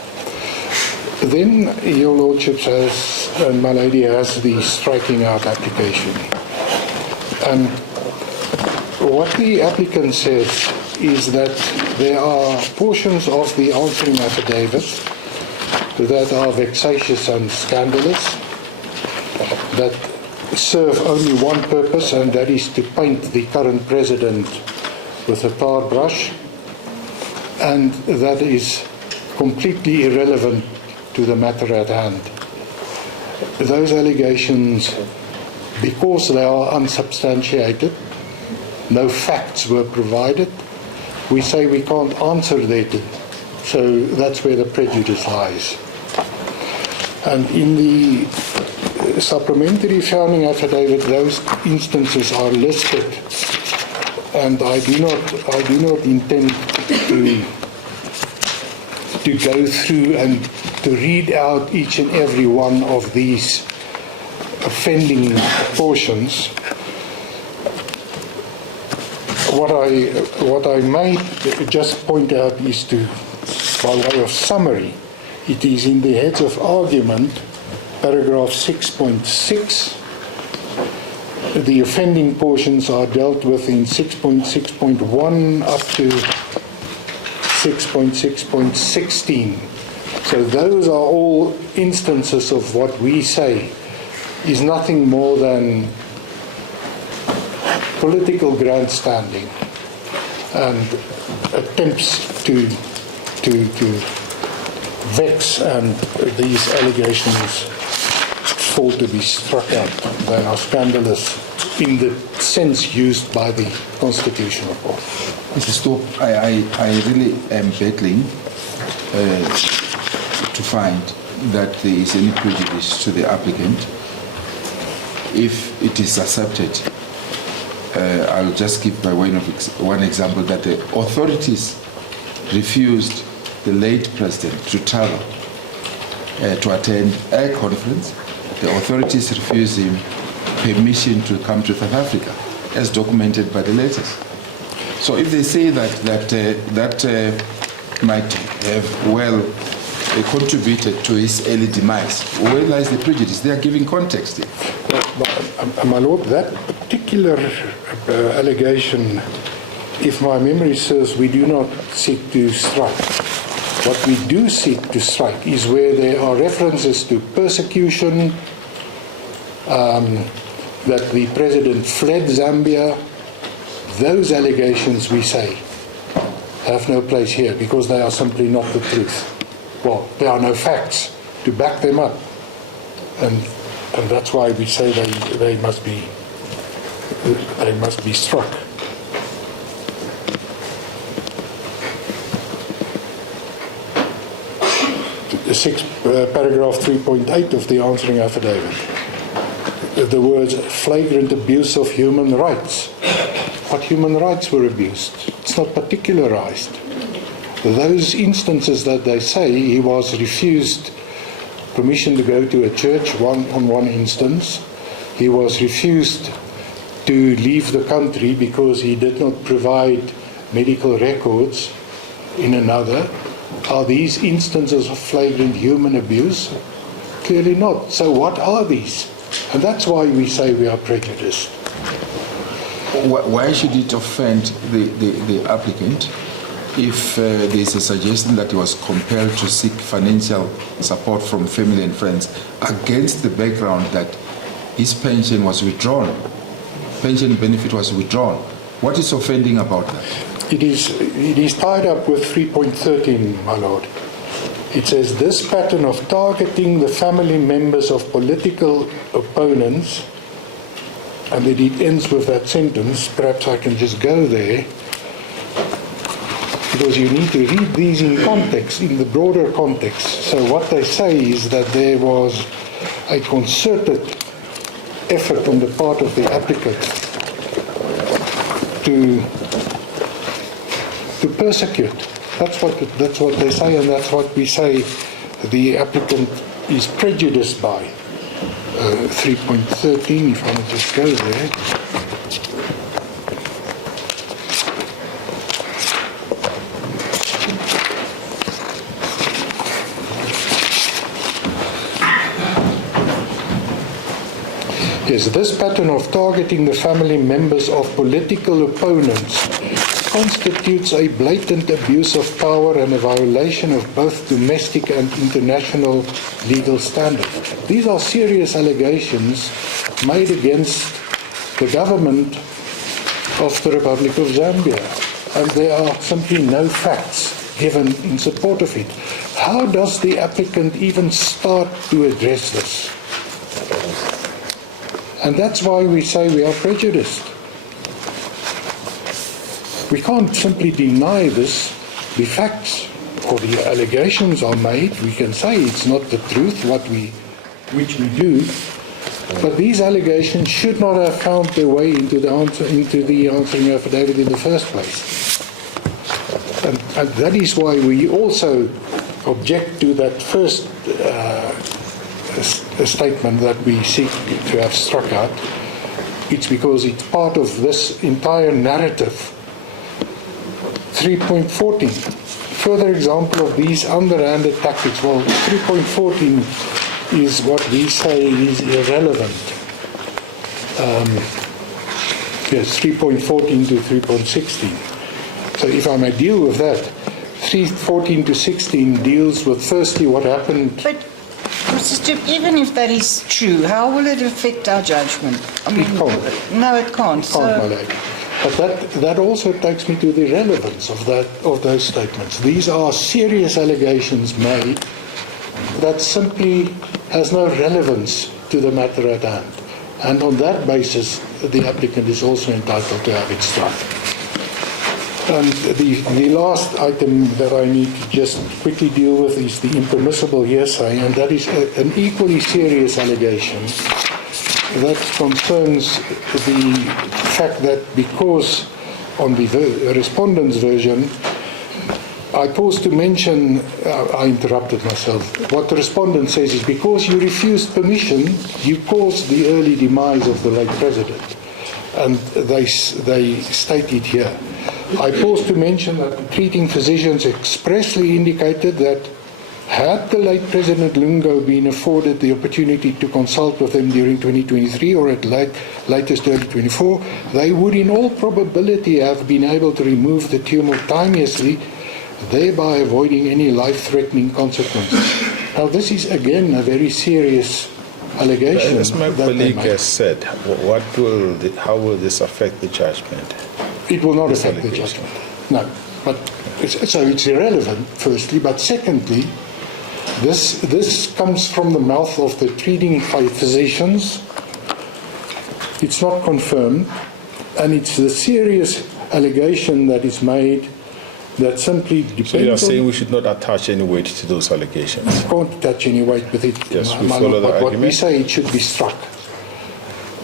Then your Lordship has, and my lady has, the striking out application. And what the applicant says is that there are portions of the answering affidavit that are vexatious and scandalous, that serve only one purpose, and that is to paint the current president with a tar brush, and that is completely irrelevant to the matter at hand. Those allegations, because they are unsubstantiated, no facts were provided, we say we can't answer that. So that's where the prejudice lies. And in the supplementary founding affidavit, those instances are listed, and I do not intend to go through and to read out each and every one of these offending portions. What I may just point out is by way of summary, it is in the heads of argument, paragraph 6.6. The offending portions are dealt with in 6.6.1 up to 6.6.16. So those are all instances of what we say is nothing more than political grandstanding and attempts to vex, and these allegations fall to be struck out. They are scandalous in the sense used by the Constitutional Court. Mr. Stoop, I really am battling to find that there is any prejudice to the applicant. If it is accepted, I'll just give by way of one example that the authorities refused the late president to travel to attend a conference. The authorities refused him permission to come to South Africa, as documented by the letters. So if they say that might have contributed to his early demise, where lies the prejudice? They are giving context here. My Lord, that particular allegation if my memory serves, we do not seek to strike. What we do seek to strike is where there are references to persecution, that the president fled Zambia. Those allegations, we say, have no place here because they are simply not the truth. Well, there are no facts to back them up. And that's why we say they must be struck. Paragraph 3.8 of the answering affidavit. The words flagrant abuse of human rights. What human rights were abused? It's not particularized. Those instances that they say he was refused permission to go to a church on one instance. He was refused to leave the country because he did not provide medical records in another. Are these instances of flagrant human abuse? Clearly not. So what are these? And that's why we say we are prejudiced. Why should it offend the applicant if there's a suggestion that he was compelled to seek financial support from family and friends against the background that his pension was withdrawn, pension benefit was withdrawn? What is offending about that? It is tied up with 3.13, my lord. It says this pattern of targeting the family members of political opponents, and then it ends with that sentence. Perhaps I can just go there, because you need to read these in context, in the broader context. So what they say is that there was a concerted effort on the part of the applicant to persecute. That's what they say, and that's what we say the applicant is prejudiced by. 3.13, if I may just go there. Yes, this pattern of targeting the family members of political opponents constitutes a blatant abuse of power and a violation of both domestic and international legal standards. These are serious allegations made against the government of the Republic of Zambia, and there are simply no facts given in support of it. How does the applicant even start to address this? And that's why we say we are prejudiced. We can't simply deny this. The facts or the allegations are made. We can say it's not the truth, which we do. But these allegations should not have found their way into the answering affidavit in the first place. And that is why we also object to that first statement that we seek to have struck out. It's because it's part of this entire narrative. 3.14, further example of these underhanded tactics. Well, 3.14 is what we say is irrelevant. Yes, 3.14 to 3.16. So if I may deal with that, 3.14 to 16 deals with firstly what happened. But, Mr. Stip, even if that is true, how will it affect our judgment? I mean, It can't. No, it can't. My lady. But that also takes me to the relevance of those statements. These are serious allegations made that simply has no relevance to the matter at hand. And on that basis, the applicant is also entitled to have it struck. And the last item that I need to just quickly deal with is the impermissible hearsay, and that is an equally serious allegation that concerns the fact that because on the respondent's version, I paused to mention, I interrupted myself. What the respondent says is because you refused permission, you caused the early demise of the late president. And they state it here. I paused to mention that the treating physicians expressly indicated that Had the late President Lungu been afforded the opportunity to consult with them during 2023 or at latest early 24, they would in all probability have been able to remove the tumor timeously, thereby avoiding any life-threatening consequences. Now, this is again a very serious allegation. As my that they colleague make. has said, how will this affect the judgment? It will not This affect the allegation. judgment. No, but so it's irrelevant, firstly. But secondly, this comes from the mouth of the treating physicians. It's not confirmed, and it's the serious allegation that is made that simply depends So you are on... saying we should not attach any weight to those allegations? Can't attach any weight with it. Yes, we follow the But what we argument. say, it should be struck.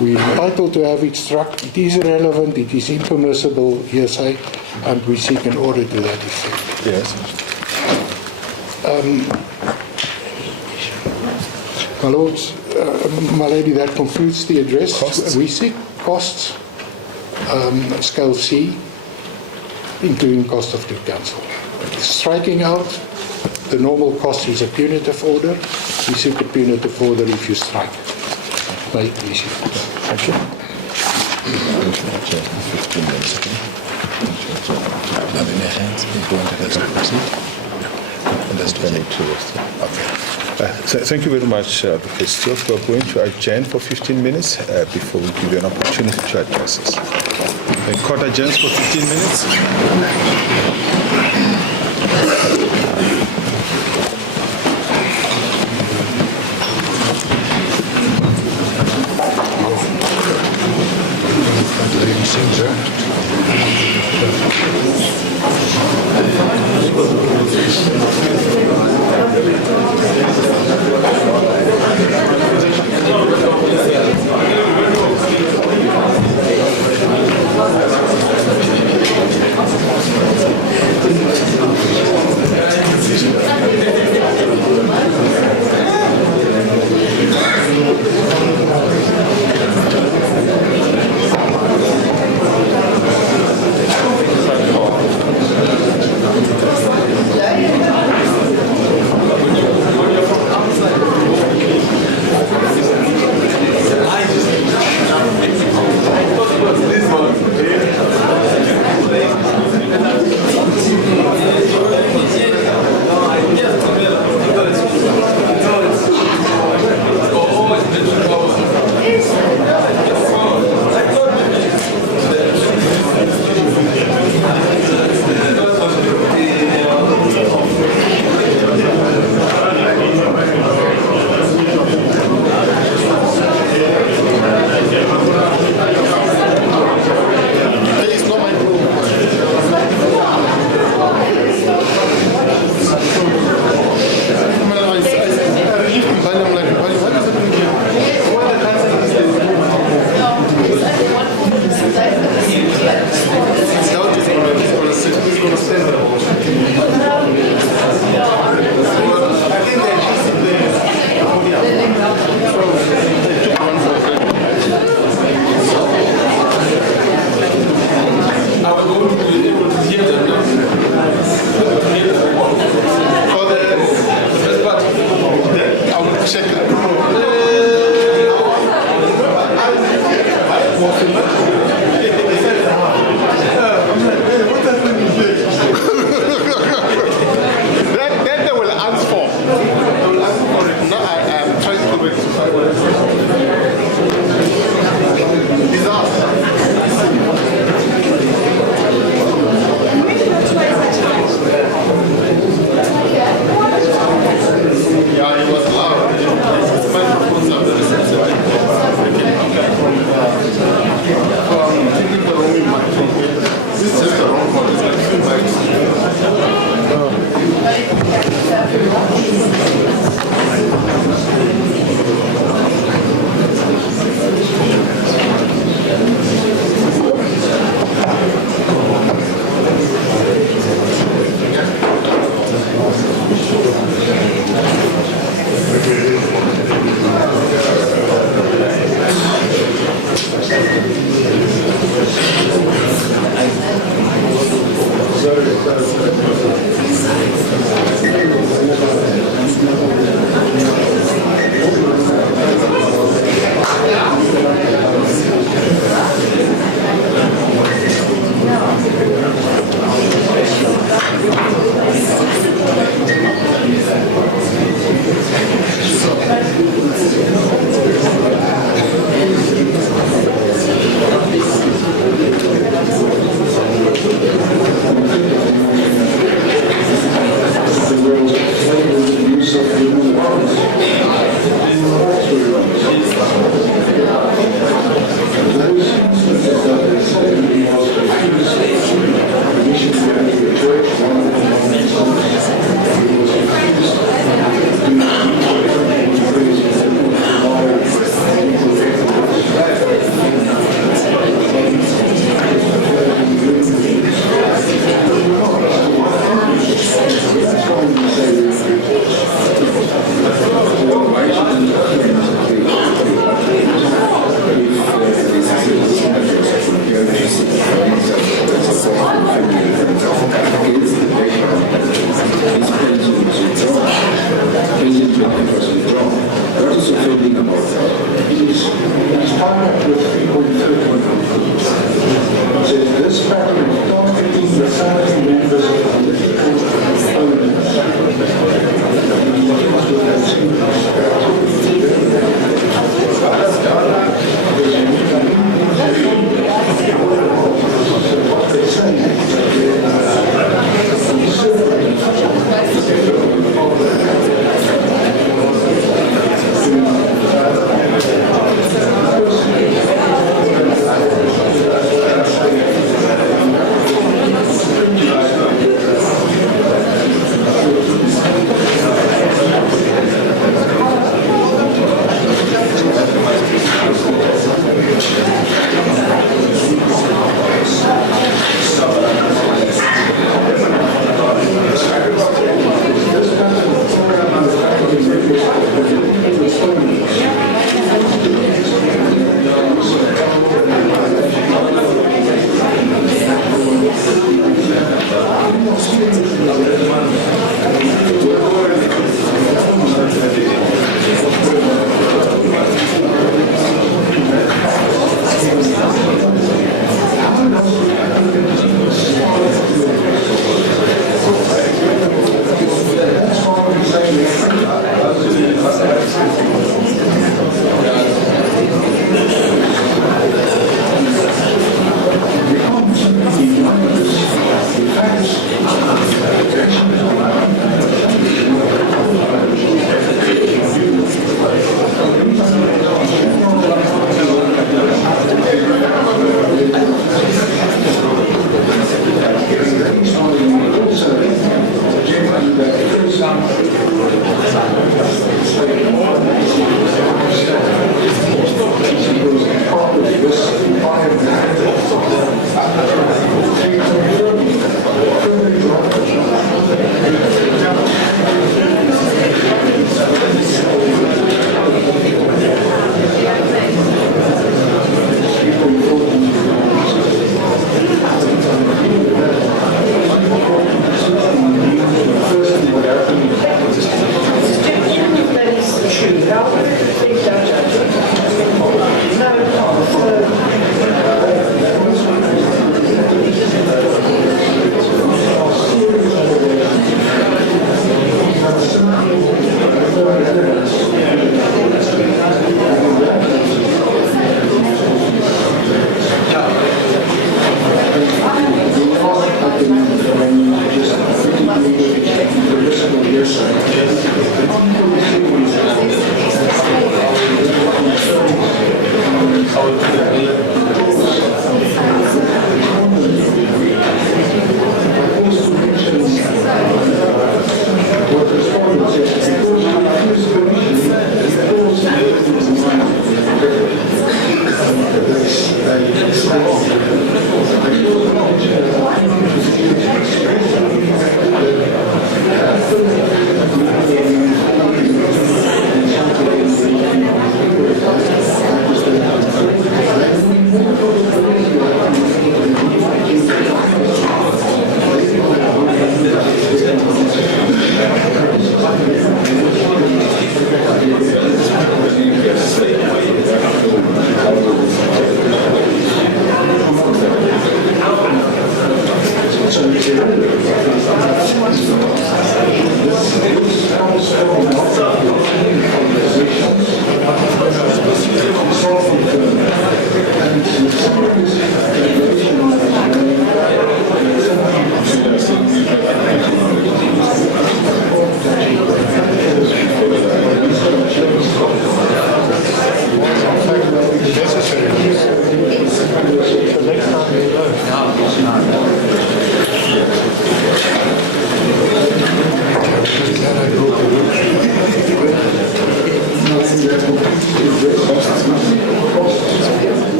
We're entitled to have it struck. It is irrelevant, it is impermissible hearsay, and we seek an order to that effect. Yes. My lords, my lady, that concludes the address. Costs? We seek costs, scale C, including cost of the council. Striking out, the normal cost is a punitive order. We seek a punitive order if you strike. May it please you. Thank you. 15 minutes, okay? Now in your hands, you go into the proceed. And that's to Okay. Thank you very much, Dr. Stewart. We're going to adjourn for 15 minutes before we give you an opportunity to address us. The court adjourns for 15 minutes. ladies and Then they will ask for. They will ask for it. No, I am trying to rectify what yeah, it was loud.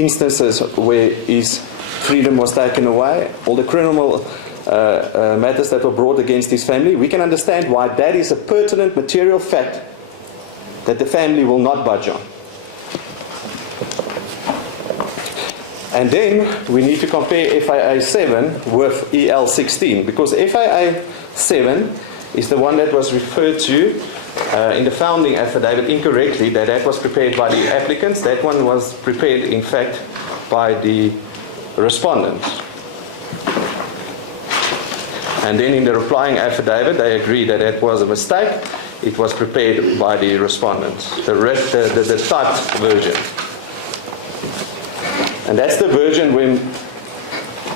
instances where his freedom was taken away, all the criminal matters that were brought against his family, we can understand why that is a pertinent material fact that the family will not budge on. And then we need to compare FIA 7 with EL 16, because FIA 7 is the one that was referred to in the founding affidavit incorrectly, that was prepared by the applicants. That one was prepared, in fact, by the respondents. And then in the replying affidavit, they agree that that was a mistake. It was prepared by the respondents, the typed version. And that's the version when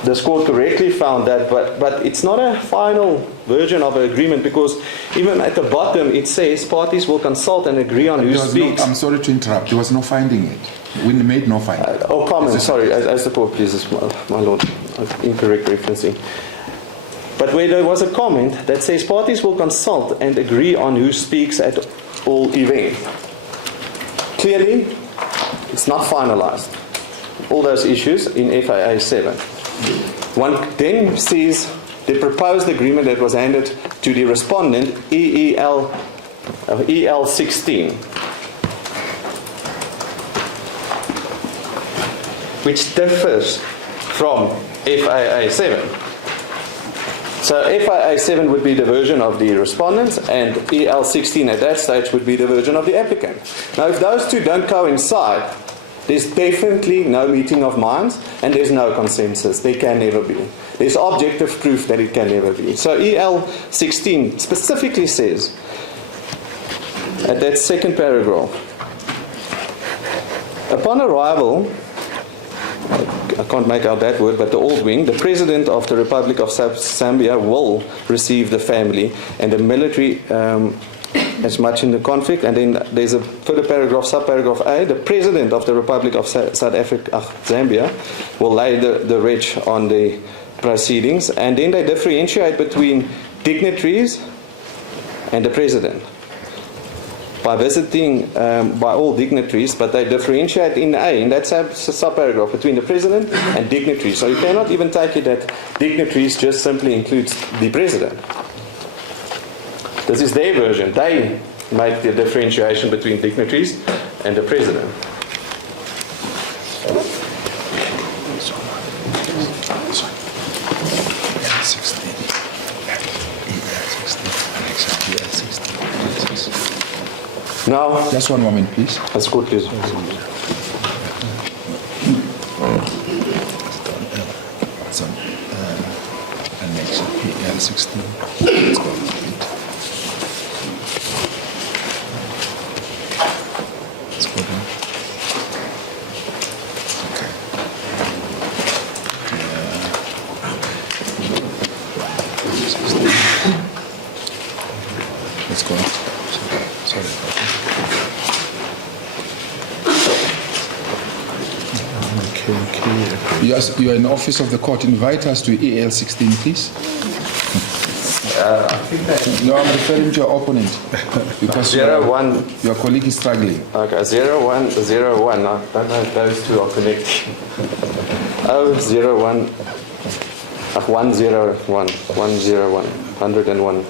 this court correctly found that, but it's not a final version of an agreement, because even at the bottom it says parties will consult and agree on who speaks. I'm sorry to interrupt. There was no finding it. We made no finding. Comment, sorry, as the court pleases, my lord, incorrect referencing. But where there was a comment that says parties will consult and agree on who speaks at all events. Clearly, it's not finalized. All those issues in FIA 7. One then sees the proposed agreement that was handed to the respondent, EL 16, which differs from FIA 7. So FIA 7 would be the version of the respondents, and EL 16 at that stage would be the version of the applicant. Now, if those two don't coincide, there's definitely no meeting of minds, and there's no consensus. There can never be. There's objective proof that it can never be. So EL 16 specifically says, at that second paragraph, upon arrival, I can't make out that word, but the old wing, the President of the Republic of Zambia will receive the family and the military as much in the conflict. And then there's a further paragraph, subparagraph A, the President of the Republic of Zambia will lay the wretch on the proceedings. And then they differentiate between dignitaries and the President by visiting by all dignitaries, but they differentiate in A, in that subparagraph, between the President and dignitaries. So you cannot even take it that dignitaries just simply includes the President. This is their version. They make the differentiation between dignitaries and the President. Now, just one moment, please. That's good, please. So, annex PL 16. Let's go. Let's go down. Okay. Let's go. Sorry about that. You are in the office of the court. Invite us to EL 16, please. No, I'm referring to your opponent because your colleague is struggling. Okay, 0101. I don't know if those two are connected. 001. 101. 101. 101.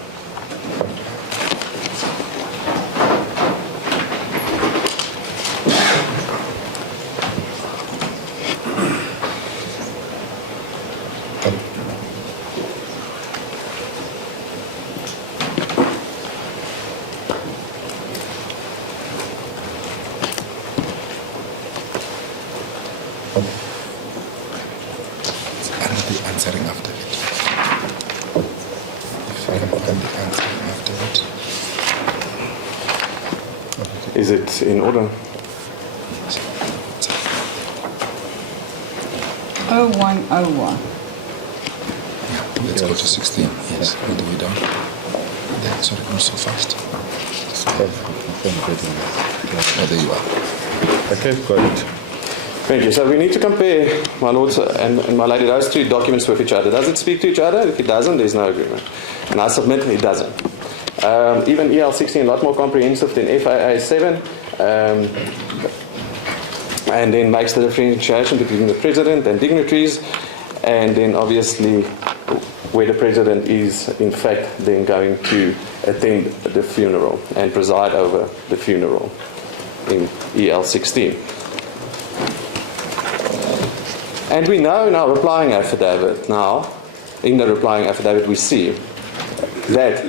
Answering after it. If I can open the answering after it. Is it in order? 0101. Yeah, let's go to 16. Yes, all the way down. Then, sorry, not so fast. Oh, there you are. Okay, got it. Thank you. So we need to compare, my lords and my lady, those two documents with each other. Does it speak to each other? If it doesn't, there's no agreement. And I submit it doesn't. Even EL 16 a lot more comprehensive than FIA 7. and then makes the differentiation between the president and dignitaries, and then obviously where the president is in fact then going to attend the funeral and preside over the funeral in EL 16. And we know in our replying affidavit now, in the replying affidavit we see that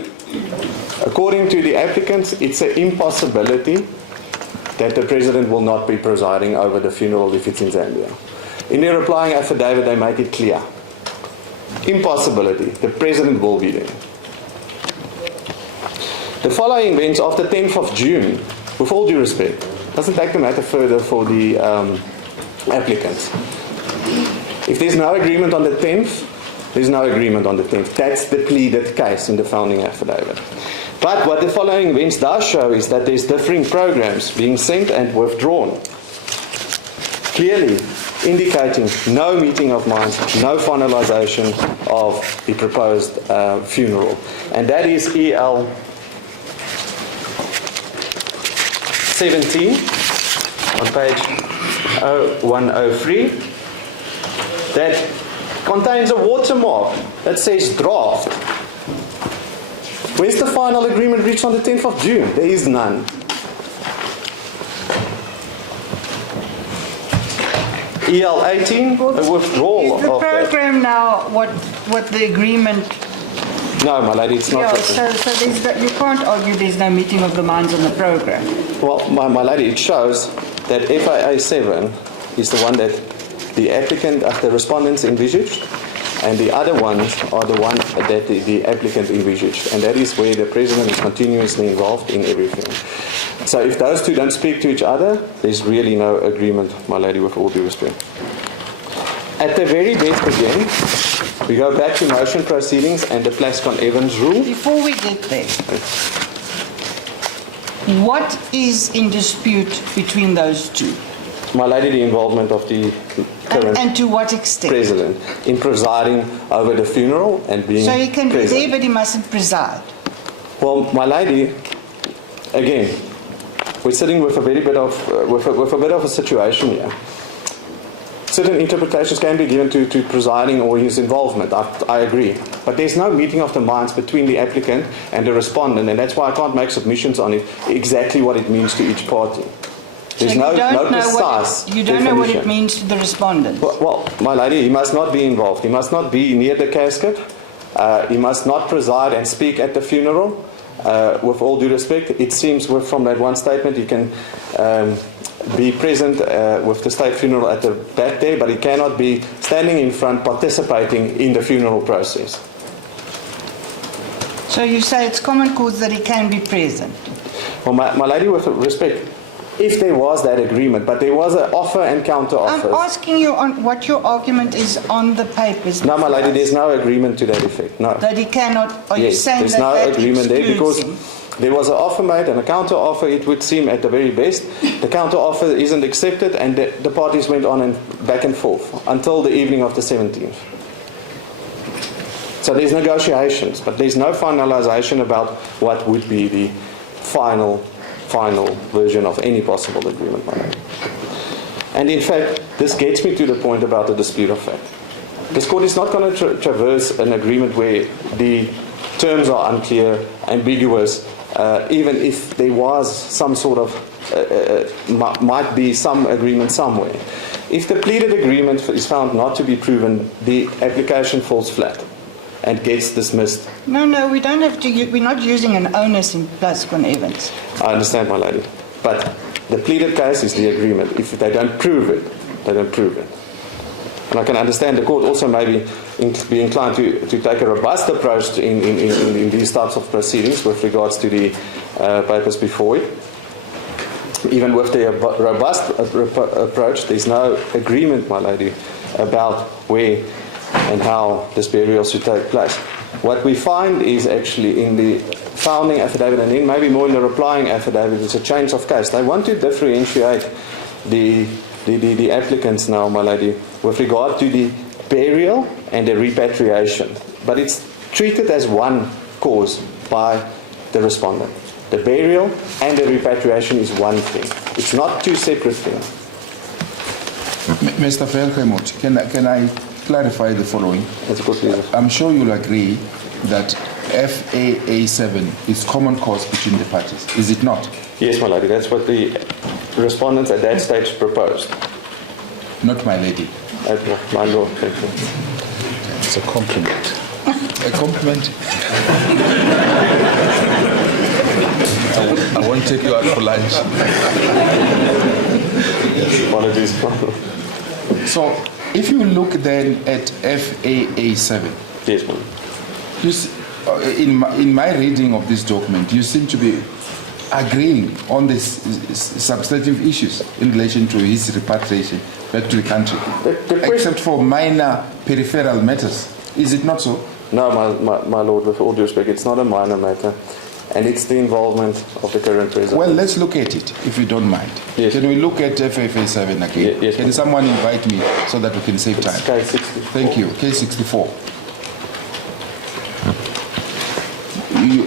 according to the applicants, it's an impossibility that the president will not be presiding over the funeral if it's in Zambia. In their replying affidavit, they make it clear. Impossibility. The president will be there. The following events of the 10th of June, with all due respect, doesn't take the matter further for the applicants. If there's no agreement on the 10th, there's no agreement on the 10th. That's the pleaded case in the founding affidavit. But what the following events does show is that there's differing programs being sent and withdrawn, clearly indicating no meeting of minds, no finalization of the proposed funeral. And that is EL 17 on page 0103. That contains a watermark that says draft. Where's the final agreement reached on the 10th of June? There is none. EL 18, a withdrawal Is the of that. program now what the agreement? No, my lady, it's not. Yeah, written. so there's you can't argue there's no meeting of the minds on the program. Well, my lady, it shows that FIA 7 is the one that the applicant, the respondents envisaged, and the other ones are the one that the applicant envisaged, and that is where the president is continuously involved in everything. So if those two don't speak to each other, there's really no agreement, my lady, with all due respect. At the very best again, we go back to motion proceedings and the Plascon-Evans rule. Before we get there, what is in dispute between those two? My lady, the involvement of the current And to what extent? president in presiding over the funeral and being So he can be present. there, but he mustn't preside. Well, my lady, again, we're sitting with a very bit of with a bit of a situation here. Certain interpretations can be given to presiding or his involvement. I agree, but there's no meeting of the minds between the applicant and the respondent, and that's why I can't make submissions on it exactly what it means to each party. There's So no you don't know precise you don't know what it definition. means to the respondent. Well, my lady, he must not be involved. He must not be near the casket. He must not preside and speak at the funeral. With all due respect, it seems from that one statement he can be present with the state funeral at the back there, but he cannot be standing in front participating in the funeral process. So you say it's common cause that he can be present. Well, my lady, with respect, if there was that agreement, but there was an offer and counter I'm offer. asking you on what your argument is on the papers. No, my lady, before there's us. no agreement to that effect. No. That he cannot, are you Yes, saying there's that no that agreement there excludes because him? there was an offer made and a counter offer, it would seem at the very best. The counter offer isn't accepted and the parties went on and back and forth until the evening of the 17th. So there's negotiations, but there's no finalization about what would be the final version of any possible agreement. And in fact, this gets me to the point about the dispute of fact. This court is not going to traverse an agreement where the terms are unclear, ambiguous, even if there was some sort of, might be some agreement somewhere. If the pleaded agreement is found not to be proven, the application falls flat and gets dismissed. No, we don't have to, we're not using an onus in Plascon-Evans. I understand, my lady. But the pleaded case is the agreement. If they don't prove it, they don't prove it. And I can understand the court also may be inclined to take a robust approach in these types of proceedings with regards to the papers before it. Even with the robust approach, there's no agreement, my lady, about where and how this burial should take place. What we find is actually in the founding affidavit and then maybe more in the replying affidavit, it's a change of case. They want to differentiate the applicants now, my lady, with regard to the burial and the repatriation. But it's treated as one cause by the respondent. The burial and the repatriation is one thing. It's not two separate things. Mr. Vergemot, can I clarify the following? That's a good reason. I'm sure you'll agree that FAA7 is common cause between the parties, is it not? Yes, my lady, that's what the respondents at that stage proposed. Not my lady. My lord, thank you. It's a compliment. A compliment? I won't take you out for lunch. Apologies. So, if you look then at FAA7, Yes, ma'am. you see, in my reading of this document, you seem to be agreeing on the substantive issues in relation to his repatriation back to the country, except for minor peripheral matters. Is it not so? No, my lord, with all due respect, it's not a minor matter, and it's the involvement of the current president. Well, let's look at it, if you don't mind. Yes. Can we look at FFA7 again? Yes, Can ma'am. someone invite me so that we can save time? Case 64. Thank you. Case 64.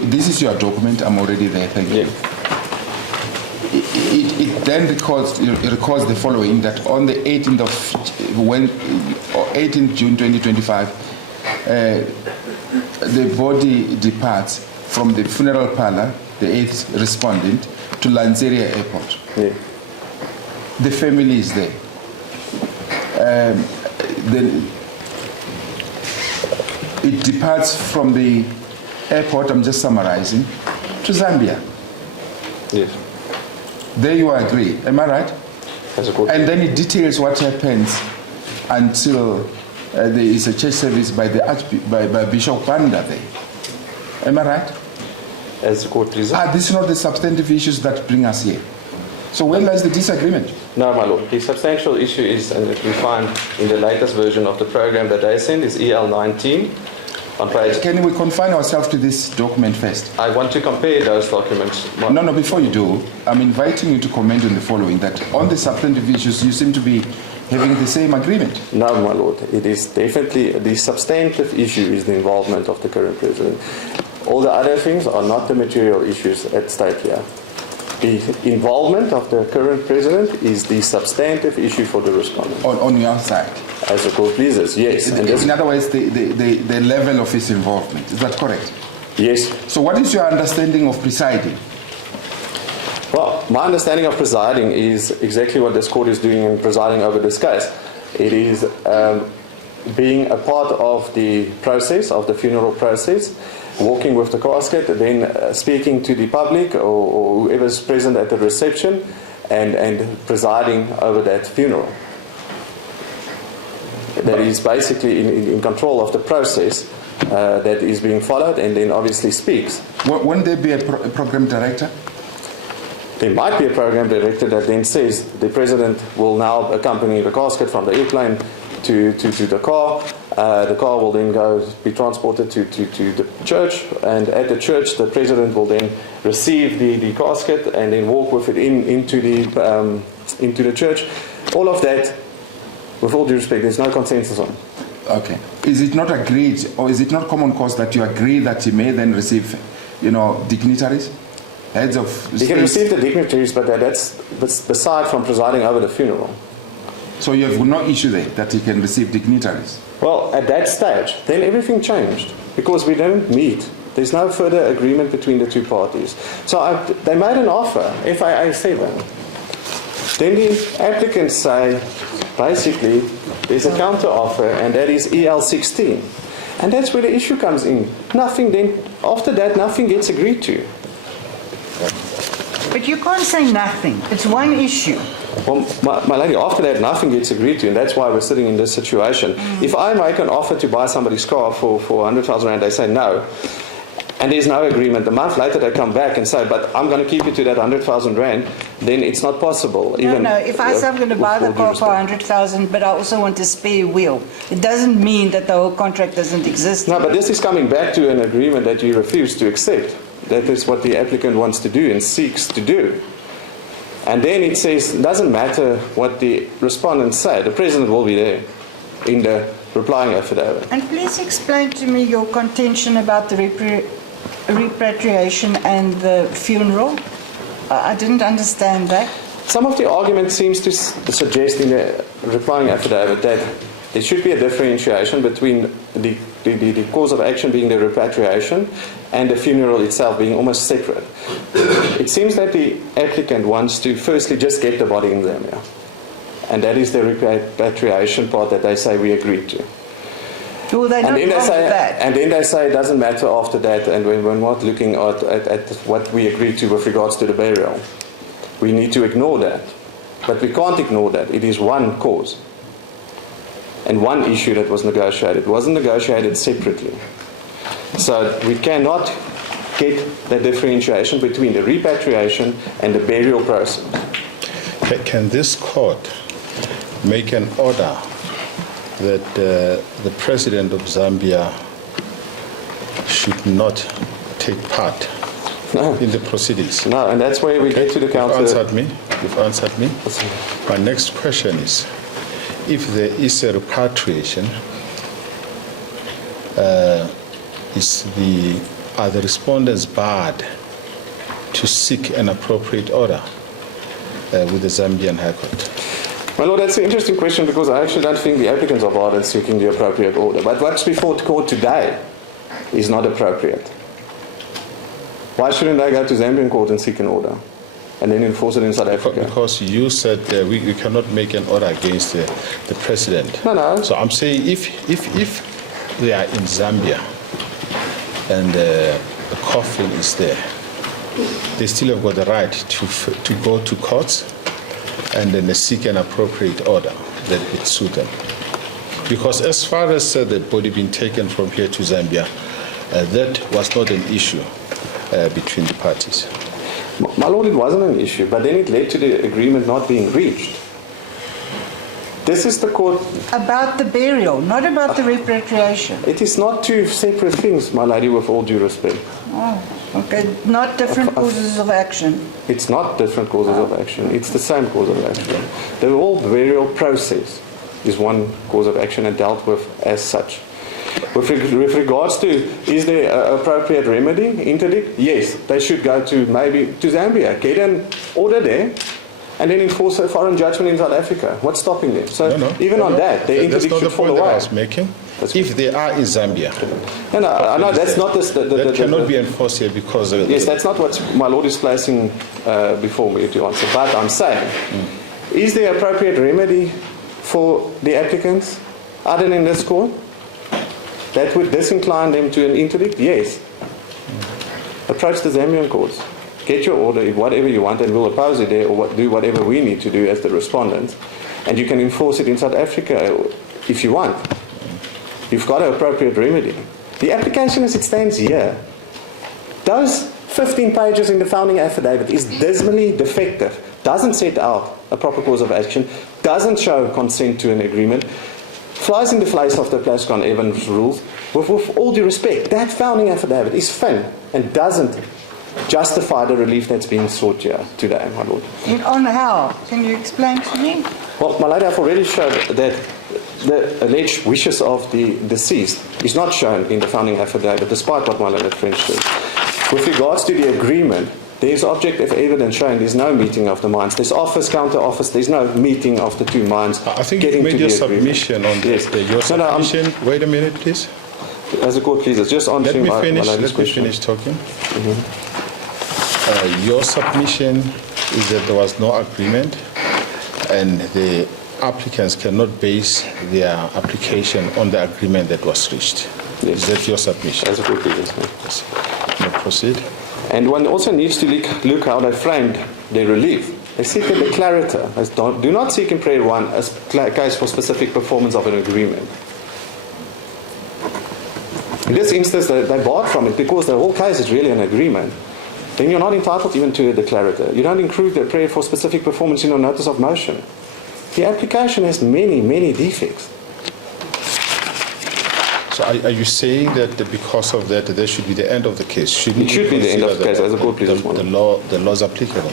This is your document. I'm already there. Thank you. Yeah. It then records the following, that on the 18th June 2025, the body departs from the funeral parlor, the 8th respondent, to Lanseria Airport. Yeah. The family is there. Then it departs from the airport, I'm just summarizing, to Zambia. Yes. There you agree, am I right? That's a good. And then it details what happens until there is a church service by by Bishop Banda there. Am I right? As the court reason. These are not the substantive issues that bring us here. So where lies the disagreement? No, my lord. The substantial issue is, and that we find in the latest version of the program that they send, is EL19 on page. Can we confine ourselves to this document first? I want to compare those documents. No, before you do, I'm inviting you to comment on the following, that on the substantive issues you seem to be having the same agreement. No, my lord. It is definitely, the substantive issue is the involvement of the current president. All the other things are not the material issues at stake here. The involvement of the current president is the substantive issue for the respondent. On your side? As the court pleases, yes. And this, In other words, the level of his involvement. Is that correct? yes. So what is your understanding of presiding? Well, my understanding of presiding is exactly what this court is doing in presiding over this case. It is being a part of the process, of the funeral process, walking with the casket, then speaking to the public or whoever's present at the reception and presiding over that funeral. That is basically in control of the process that is being followed, and then obviously speaks. Won't there be a program director? There might be a program director that then says the president will now accompany the casket from the airplane to the car. The car will then be transported to the church, and at the church the president will then receive the casket and then walk with it into the church. All of that, with all due respect, there's no consensus on. Okay. Is it not agreed, or is it not common cause that you agree that he may then receive, dignitaries? Heads of He can receive the dignitaries, but that's beside from presiding over the funeral. So you have no issue there that he can receive dignitaries? Well, at that stage, then everything changed because we don't meet. There's no further agreement between the two parties. So they made an offer, FAA 7. Then the applicants say, basically, there's a counter offer, and that is EL 16. And that's where the issue comes in. After that, nothing gets agreed to. But you can't say nothing. It's one issue. Well, my lady, after that, nothing gets agreed to, and that's why we're sitting in this situation. If I make an offer to buy somebody's car for 100,000 rand, they say no, and there's no agreement. A month later, they come back and say, but I'm going to keep you to that 100,000 rand, then it's not possible. No. If I say I'm going to buy the car for 100,000, but I also want a spare wheel, it doesn't mean that the whole contract doesn't exist. No, but this is coming back to an agreement that you refuse to accept. That is what the applicant wants to do and seeks to do. And then it says, it doesn't matter what the respondents say, the president will be there in the replying affidavit. And please explain to me your contention about the repatriation and the funeral. I didn't understand that. Some of the argument seems to suggest in the replying affidavit that there should be a differentiation between the cause of action being the repatriation and the funeral itself being almost separate. It seems that the applicant wants to firstly just get the body in Zambia. And that is the repatriation part that they say we agreed to. Well, they're not wrong with that. And then they say it doesn't matter after that, and we're not looking at what we agreed to with regards to the burial. We need to ignore that. But we can't ignore that. It is one cause. And one issue that was negotiated. It wasn't negotiated separately. So we cannot get the differentiation between the repatriation and the burial process. Can this court make an order that the president of Zambia should not take part in the proceedings? No, and that's where we get to the council. You've answered me. My next question is, if there is a repatriation, are the respondents barred to seek an appropriate order with the Zambian High Court? My Lord, that's an interesting question because I actually don't think the applicants are barred in seeking the appropriate order. But what's before the court today is not appropriate. Why shouldn't they go to Zambian court and seek an order and then enforce it in South Africa? Because you said we cannot make an order against the president. No. So I'm saying if they are in Zambia and the coffin is there, they still have got the right to go to courts and then seek an appropriate order that would suit them. Because as far as the body being taken from here to Zambia, that was not an issue between the parties. My Lord, it wasn't an issue, but then it led to the agreement not being reached. This is the court. About the burial, not about the repatriation. It is not two separate things, my lady, with all due respect. Oh, okay. Not different causes of action. It's not different causes of action. It's the same cause of action. The whole burial process is one cause of action and dealt with as such. With regards to, is there an appropriate remedy, interdict? Yes, they should go to Zambia, get an order there, and then enforce a foreign judgment in South Africa. What's stopping them? So even on that, the interdict should fall away. That's not the point that I was making. If they are in Zambia. No, that's not that cannot be enforced here because... yes, that's not what my Lord is placing before me to answer. But I'm saying, is there appropriate remedy for the applicants other than this court that would disincline them to an interdict? Yes. Approach the Zambian courts. Get your order, whatever you want, and we'll oppose it there or do whatever we need to do as the respondents. And you can enforce it in South Africa if you want. You've got an appropriate remedy. The application as it stands here, those 15 pages in the founding affidavit is dismally defective, doesn't set out a proper course of action, doesn't show consent to an agreement, flies in the face of the Plascon Evans rules. With all due respect, that founding affidavit is thin and doesn't justify the relief that's being sought here today, my Lord. On how? Can you explain to me? Well, my lady, I've already showed that the alleged wishes of the deceased is not shown in the founding affidavit, despite what my lady French said. With regards to the agreement, there's objective evidence showing there's no meeting of the minds. There's office, counter office, there's no meeting of the two minds. I think you made your submission on this. Yes. Your submission, wait a minute, please. As the court pleases, just answering my lady's question. Let me finish talking. Your submission is that there was no agreement and the applicants cannot base their application on the agreement that was reached. Yes. Is that your submission? As the court pleases. Yes. Now proceed. And one also needs to look how they framed their relief. They seek a declarator. Do not seek in prayer one a case for specific performance of an agreement. In this instance, they barred from it because the whole case is really an agreement. Then you're not entitled even to a declarator. You don't include the prayer for specific performance in your notice of motion. The application has many, many defects. So are you saying that because of that, there should be the end of the case? It should be the end of the case, as the court pleases. The law is applicable.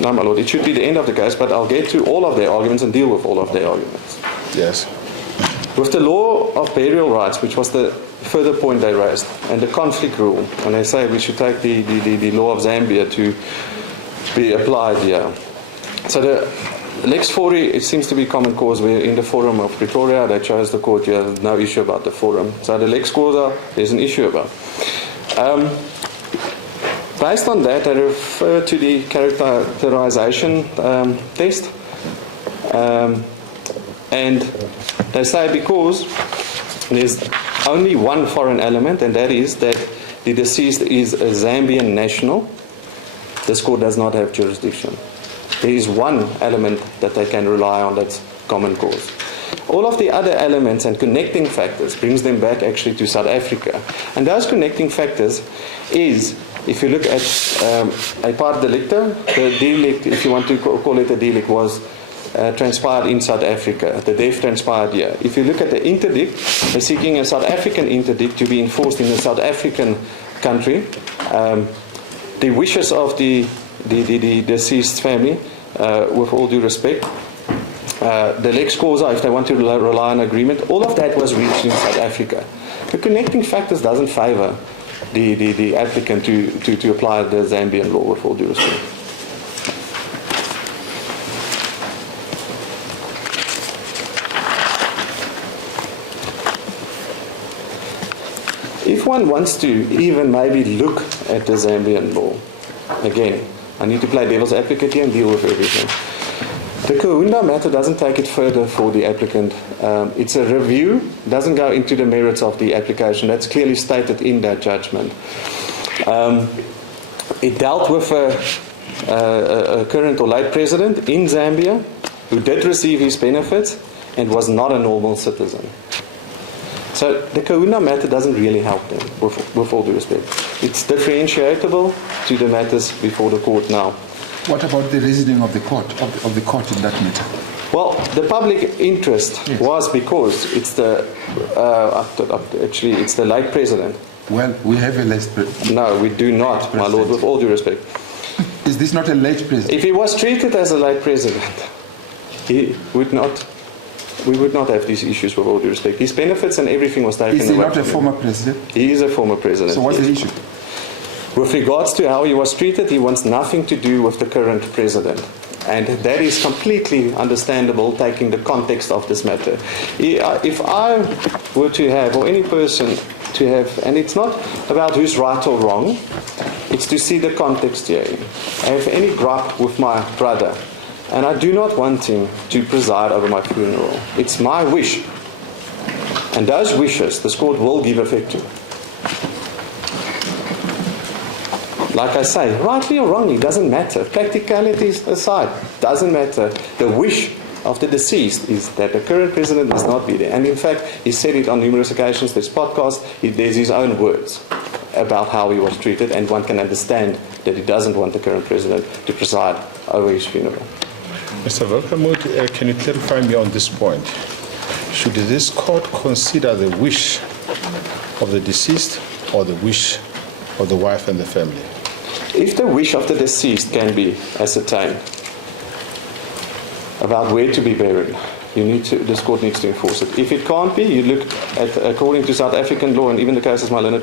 No, my Lord, it should be the end of the case, but I'll get to all of their arguments and deal with all of their arguments. Yes. With the law of burial rights, which was the further point they raised, and the conflict rule, and they say we should take the law of Zambia to be applied here. So the Lex Fori, it seems to be common cause. We're in the forum of Pretoria. They chose the court. You have no issue about the forum. So the Lex Causa, there's an issue about. Based on that, I refer to the characterization test. And they say because there's only one foreign element, and that is that the deceased is a Zambian national, this court does not have jurisdiction. There is one element that they can rely on, that's common cause. All of the other elements and connecting factors brings them back actually to South Africa. And those connecting factors is, if you look at a part delicta, the delict, if you want to call it a delict, was transpired in South Africa. The death transpired here. If you look at the interdict, they're seeking a South African interdict to be enforced in the South African country. The wishes of the deceased family, with all due respect, the Lex Causa, if they want to rely on agreement, all of that was reached in South Africa. The connecting factors doesn't favour the applicant to apply the Zambian law, with all due respect. If one wants to even maybe look at the Zambian law, again, I need to play devil's advocate here and deal with everything. The Kahunda matter doesn't take it further for the applicant. It's a review, doesn't go into the merits of the application. That's clearly stated in that judgment. It dealt with a current or late president in Zambia who did receive his benefits and was not a normal citizen. So the Kahunda matter doesn't really help them, with all due respect. It's differentiatable to the matters before the court now. What about the reasoning of the court, of the court in that matter? Well, the public interest was because it's the actually it's the late president. Well, we have a late president. No, we do not, my lord, with all due respect. Is this not a late president? If he was treated as a late president, he would not. We would not have these issues, with all due respect. His benefits and everything was taken away. Is he not a former president? He is a former president. So what's the issue? With regards to how he was treated, he wants nothing to do with the current president. And that is completely understandable, taking the context of this matter. If I were to have, or any person to have, and it's not about who's right or wrong, it's to see the context here. I have any gripe with my brother, and I do not want him to preside over my funeral. It's my wish. And those wishes, this court will give effect to. Like I say, rightly or wrongly, doesn't matter. Practicalities aside, doesn't matter. The wish of the deceased is that the current president must not be there. And in fact, he said it on numerous occasions. There's podcasts, there's his own words about how he was treated, and one can understand that he doesn't want the current president to preside over his funeral. Mr. Velkamoot, can you clarify me on this point? Should this court consider the wish of the deceased or the wish of the wife and the family? If the wish of the deceased can be ascertained about where to be buried, this court needs to enforce it. If it can't be, you look at, according to South African law, and even the cases my learned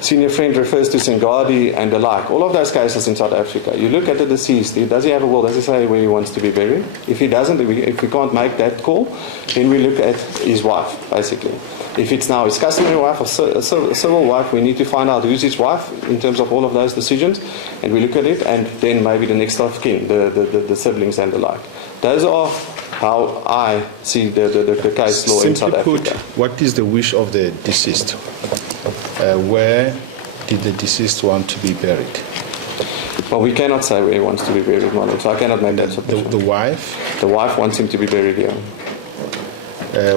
senior friend refers to Singadi and the like, all of those cases in South Africa, you look at the deceased, does he have a will, does he say where he wants to be buried? If he doesn't, if we can't make that call, then we look at his wife, basically. If it's now his customary wife or civil wife, we need to find out who's his wife in terms of all of those decisions, and we look at it, and then maybe the next of kin, the siblings and the like. Those are how I see the case law in South Africa. Simply put, what is the wish of the deceased? Where did the deceased want to be buried? Well, we cannot say where he wants to be buried, Manu, so I cannot make that submission. The wife? The wife wants him to be buried here.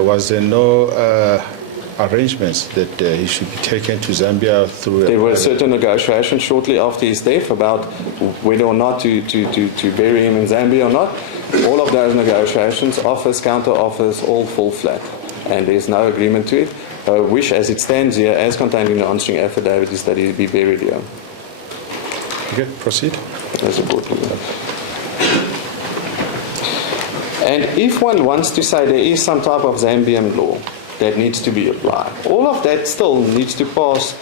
Was there no arrangements that he should be taken to Zambia through? There were certain negotiations shortly after his death about whether or not to bury him in Zambia or not. All of those negotiations, offers, counter offers, all fall flat, and there's no agreement to it. Wish as it stands here, as contained in the answering affidavit, is that he be buried here. Okay, proceed. As a court. And if one wants to say there is some type of Zambian law that needs to be applied, all of that still needs to pass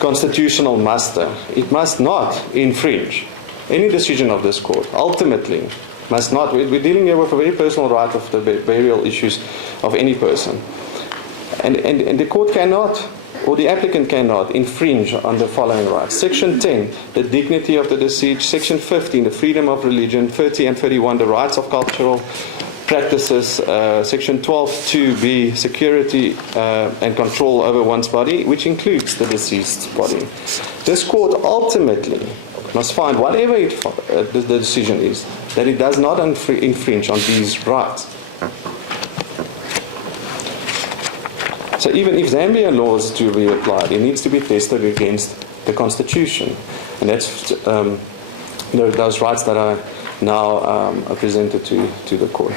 constitutional muster. It must not infringe any decision of this court, ultimately, must not, we're dealing here with a very personal right of the burial issues of any person. And the court cannot, or the applicant cannot, infringe on the following rights. Section 10, the dignity of the deceased. Section 15, the freedom of religion. 30 and 31, the rights of cultural practices. Section 12(2)(b), security and control over one's body, which includes the deceased's body. This court ultimately must find, whatever the decision is, that it does not infringe on these rights. So even if Zambia law is to be applied, it needs to be tested against the Constitution. And that's those rights that are now are presented to the court.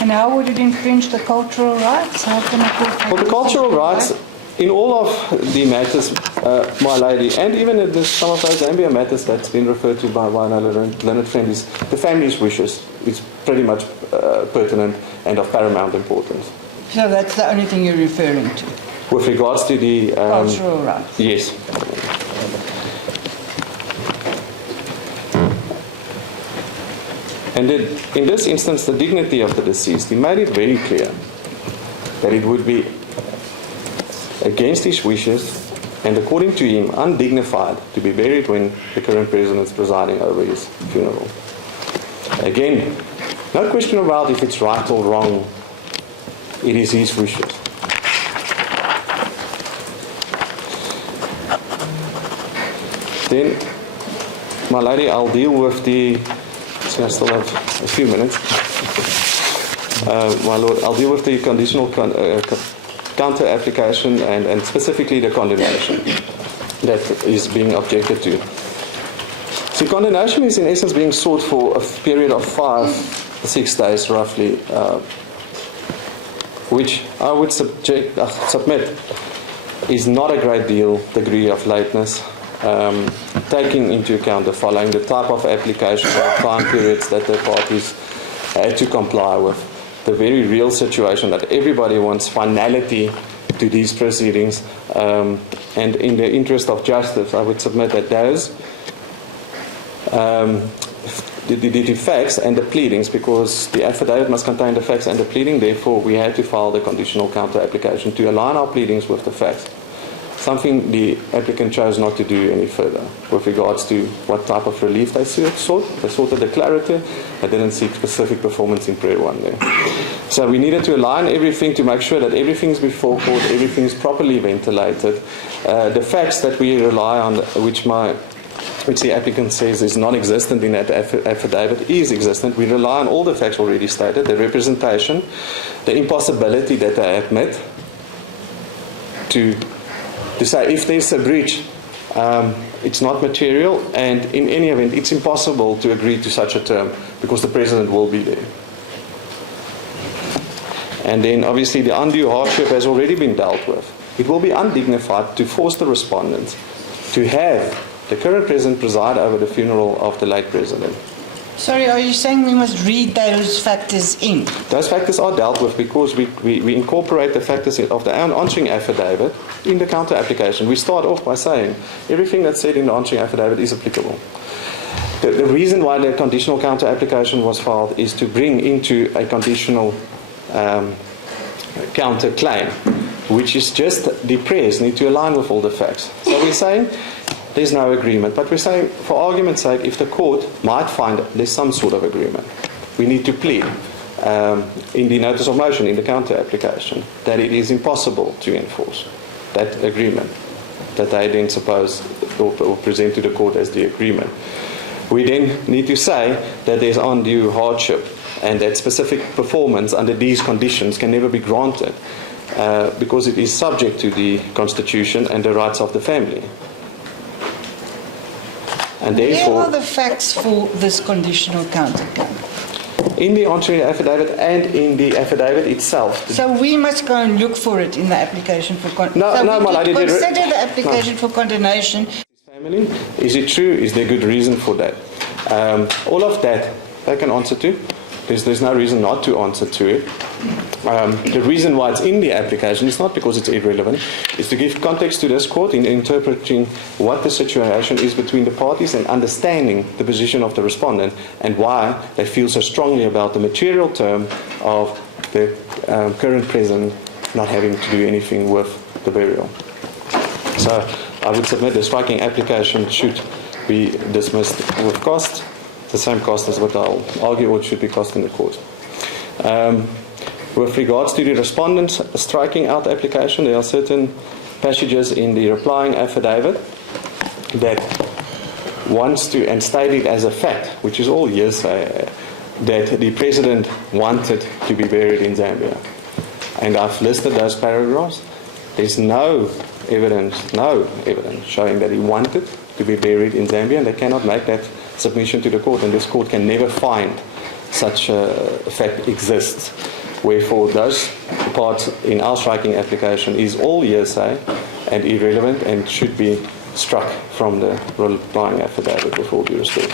And how would it infringe the cultural rights? How can a court make Well, the cultural rights, in all of the matters, my lady, and even in some of those Zambia matters that's been referred to by one learned friend, is the family's wishes is pretty much pertinent and of paramount importance. So that's the only thing you're referring to? With regards to the... Cultural rights? Yes. And then, in this instance, the dignity of the deceased, he made it very clear that it would be against his wishes and, according to him, undignified to be buried when the current president is presiding over his funeral. Again, no question about if it's right or wrong. It is his wishes. Then, my lady, I'll deal with the... I still have a few minutes. My lord, I'll deal with the conditional counter application and specifically the condemnation that is being objected to. So condemnation is in essence being sought for a period of 5-6 days roughly, which I would submit is not a great degree of lateness, taking into account the following: the type of application or time periods that the parties had to comply with, the very real situation that everybody wants finality to these proceedings, and in the interest of justice, I would submit that those the facts and the pleadings, because the affidavit must contain the facts and the pleading, therefore we had to file the conditional counter application to align our pleadings with the facts. Something the applicant chose not to do any further with regards to what type of relief they sought. They sought a declarative. They didn't seek specific performance in prayer one there. So we needed to align everything to make sure that everything's before court, everything's properly ventilated. The facts that we rely on, which the applicant says is non-existent in that affidavit, is existent. We rely on all the facts already stated, the representation, the impossibility that they admit to say if there's a breach, it's not material, and in any event, it's impossible to agree to such a term because the president will be there. And then obviously the undue hardship has already been dealt with. It will be undignified to force the respondents to have the current president preside over the funeral of the late president. Sorry, are you saying we must read those factors in? Those factors are dealt with because we incorporate the factors of the answering affidavit in the counter application. We start off by saying everything that's said in the answering affidavit is applicable. The reason why the conditional counter application was filed is to bring into a conditional counter claim, which is just the prayers need to align with all the facts. So we're saying there's no agreement, but we're saying, for argument's sake, if the court might find there's some sort of agreement, we need to plead in the notice of motion, in the counter application, that it is impossible to enforce that agreement that they then suppose or present to the court as the agreement. We then need to say that there's undue hardship and that specific performance under these conditions can never be granted because it is subject to the Constitution and the rights of the family. And therefore, where are the facts for this conditional counterclaim? in the answering affidavit and in the affidavit itself. So we must go and look for it in the application for No, my lady, consider the application for condemnation. Family, is it true? Is there good reason for that? All of that they can answer to. There's no reason not to answer to it. The reason why it's in the application is not because it's irrelevant. It's to give context to this court in interpreting what the situation is between the parties and understanding the position of the respondent and why they feel so strongly about the material term of the current president not having to do anything with the burial. So I would submit the striking application should be dismissed with cost, the same cost as what I'll argue what should be cost in the court. With regards to the respondent's striking out application, there are certain passages in the replying affidavit that wants to, and stated as a fact, which is all hearsay, that the president wanted to be buried in Zambia. And I've listed those paragraphs. There's no evidence showing that he wanted to be buried in Zambia, and they cannot make that submission to the court, and this court can never find such a fact exists. Wherefore, those parts in our striking application is all hearsay and irrelevant and should be struck from the replying affidavit with all due respect.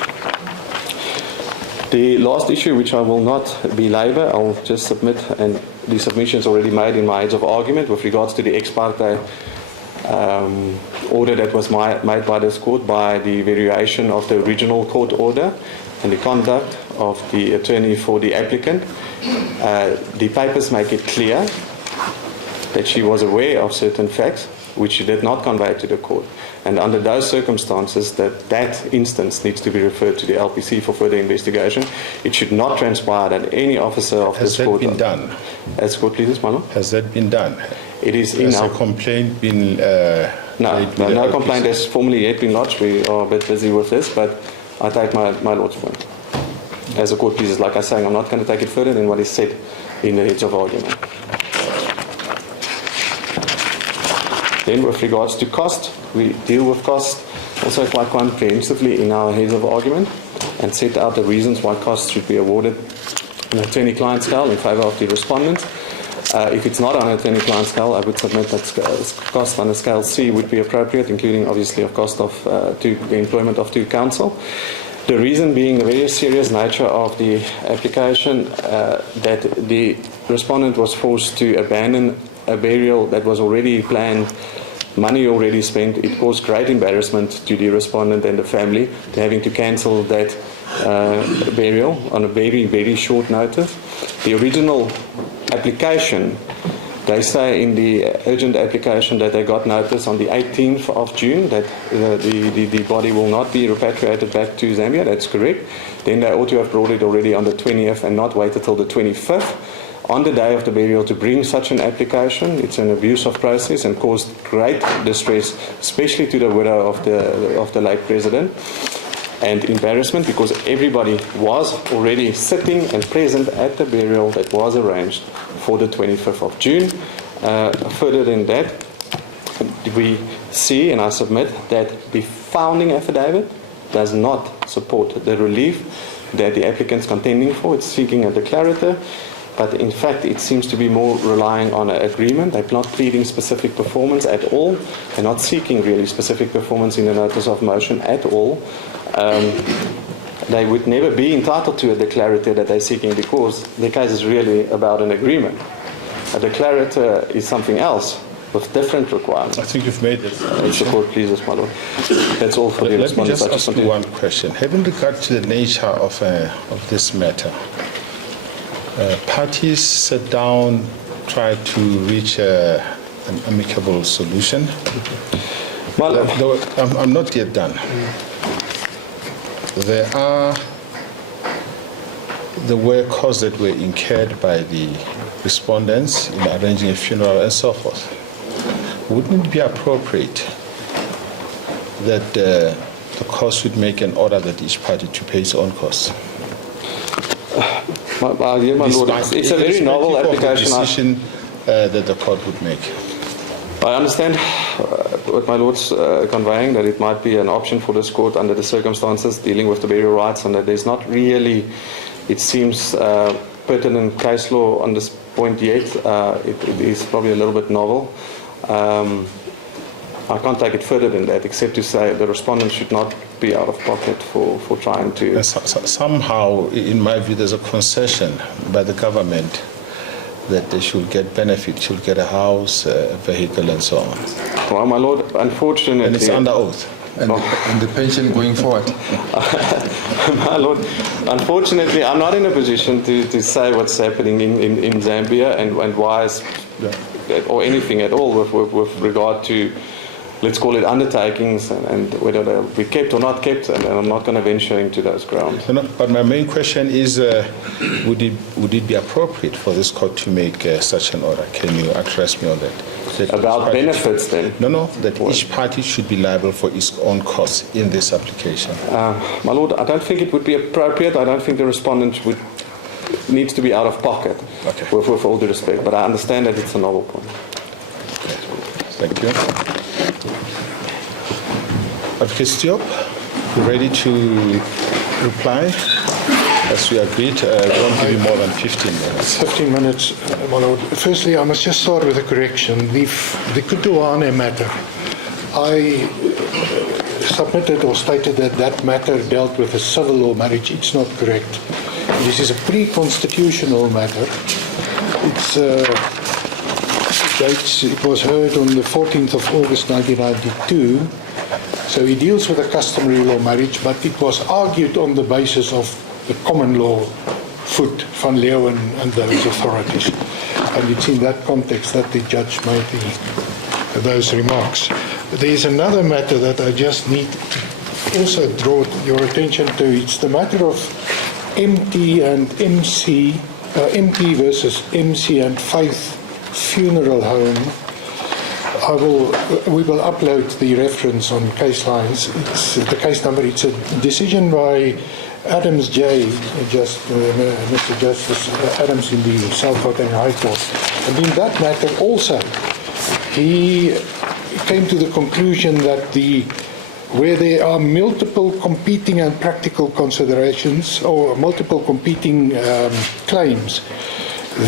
The last issue, which I will not belabor, I'll just submit, and the submission is already made in my heads of argument with regards to the ex parte order that was made by this court by the variation of the original court order and the conduct of the attorney for the applicant. The papers make it clear that she was aware of certain facts which she did not convey to the court. And under those circumstances, that instance needs to be referred to the LPC for further investigation. It should not transpire that any officer of this court... Has that been done? As court pleases, Mano? Has that been done? It is in our... Has a complaint been... No complaint has formally yet been lodged. We are a bit busy with this, but I take my lord's point. As the court pleases, like I say, I'm not going to take it further than what is said in the heads of argument. Then with regards to cost, we deal with cost also quite comprehensively in our heads of argument and set out the reasons why costs should be awarded on an attorney-client scale in favour of the respondent. If it's not on an attorney-client scale, I would submit that cost on a scale C would be appropriate, including obviously a cost of the employment of two counsel. The reason being the very serious nature of the application, that the respondent was forced to abandon a burial that was already planned, money already spent. It caused great embarrassment to the respondent and the family to having to cancel that burial on a very, very short notice. The original application, they say in the urgent application that they got notice on the 18th of June that the body will not be repatriated back to Zambia. That's correct. Then they ought to have brought it already on the 20th and not waited till the 25th. On the day of the burial to bring such an application, it's an abuse of process and caused great distress, especially to the widow of the late president, and embarrassment because everybody was already sitting and present at the burial that was arranged for the 25th of June. Further than that, we see, and I submit, that the founding affidavit does not support the relief that the applicant is contending for. It's seeking a declarator. But in fact, it seems to be more relying on an agreement. They're not pleading specific performance at all. They're not seeking really specific performance in the notice of motion at all. They would never be entitled to a declarator that they're seeking because the case is really about an agreement. A declarator is something else with different requirements. I think you've made it. If the court pleases, my lord. That's all for the Let me respondents. just ask you one question. Having regard to the nature of this matter, parties sat down, tried to reach an amicable solution. Well, I'm not yet done. There were costs that were incurred by the respondents in arranging a funeral and so forth. Wouldn't it be appropriate that the court would make an order that each party to pay its own costs? my lord, it's a very novel application. Decision that the court would make. I understand what my lord's conveying, that it might be an option for this court under the circumstances dealing with the burial rights, and that there's not really, it seems, pertinent case law on this point yet. It is probably a little bit novel. I can't take it further than that, except to say the respondent should not be out of pocket for trying to. And somehow, in my view, there's a concession by the government that they should get benefit, should get a house, a vehicle, and so on. Well, my lord, unfortunately. And it's under oath. And the pension going forward. My lord, unfortunately, I'm not in a position to say what's happening in Zambia and why, or anything at all with regard to, let's call it undertakings and whether they'll be kept or not kept, and I'm not going to venture into those grounds. No, but my main question is, would it be appropriate for this court to make such an order? Can you address me on that? About benefits then? No, that each party should be liable for its own costs in this application. My lord, I don't think it would be appropriate. I don't think the respondent needs to be out of pocket, Okay. with all due respect, but I understand that it's a novel point. Thank you. Advocate Diop, you ready to reply? As we agreed, we won't give you more than 15 minutes. 15 minutes, my lord. Firstly, I must just start with a correction. The Kutuane matter, I submitted or stated that matter dealt with a civil law marriage. It's not correct. This is a pre-constitutional matter. It was heard on the 14th of August 1992. So it deals with a customary law marriage, but it was argued on the basis of the common law foot, Van Leeuwen and those authorities. And it's in that context that the judge made those remarks. There's another matter that I just need to also draw your attention to. It's the matter of MT and MC, MT versus MC and Faith Funeral Home. We will upload the reference on case lines. It's the case number. It's a decision by Adams J, Mr. Justice Adams in the South Gauteng High Court. And in that matter also, he came to the conclusion that where there are multiple competing and practical considerations or multiple competing claims,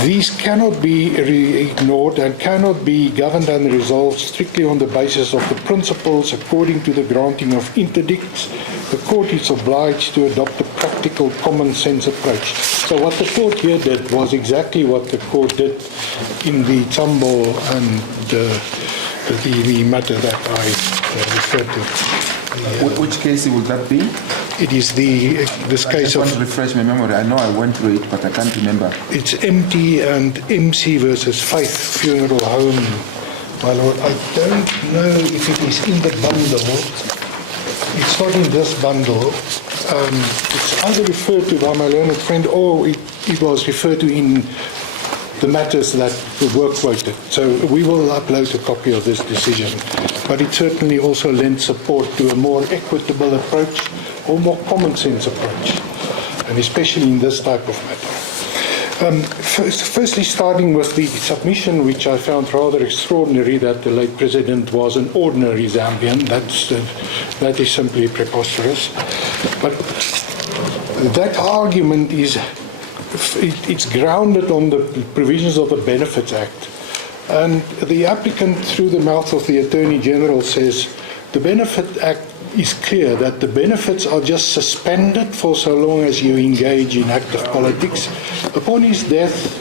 these cannot be ignored and cannot be governed and resolved strictly on the basis of the principles according to the granting of interdicts. The court is obliged to adopt a practical common sense approach. So what the court here did was exactly what the court did in the Tambo and the matter that I referred to. Which case would that be? It is this case I just want of... to refresh my memory. I know I went through it, but I can't remember. It's MT and MC versus Faith Funeral Home, my lord. I don't know if it is in the bundle. It's not in this bundle. It's either referred to by my learned friend or it was referred to in the matters that were quoted. So we will upload a copy of this decision. But it certainly also lends support to a more equitable approach or more common sense approach, and especially in this type of matter. Firstly, starting with the submission, which I found rather extraordinary, that the late president was an ordinary Zambian. That is simply preposterous. But that argument it's grounded on the provisions of the Benefits Act. And the applicant, through the mouth of the Attorney General, says the Benefit Act is clear that the benefits are just suspended for so long as you engage in active politics. Upon his death,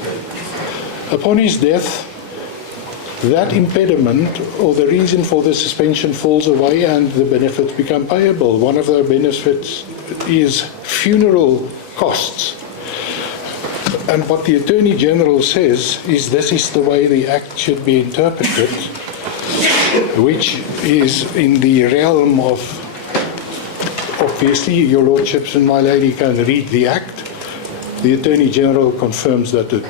that impediment or the reason for the suspension falls away and the benefits become payable. One of the benefits is funeral costs. And what the Attorney General says is this is the way the Act should be interpreted, which is in the realm of, obviously, your lordships and my lady can read the Act. The Attorney General confirms that a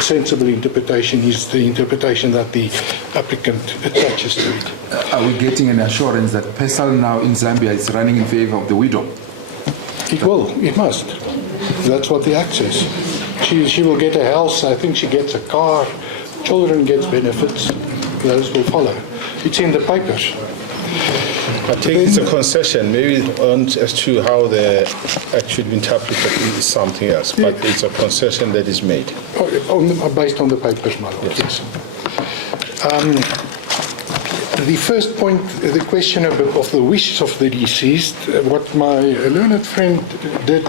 sensible interpretation is the interpretation that the applicant attaches to it. Are we getting an assurance that PESAL now in Zambia is running in favor of the widow? It must. That's what the Act says. She will get a house, I think she gets a car, children get benefits, those will follow. It's in the papers. I think it's a concession, maybe as to how the Act should be interpreted is something else, but it's a concession that is made. Based on the papers, my lord, yes. The first point, the question of the wishes of the deceased, what my learned friend did,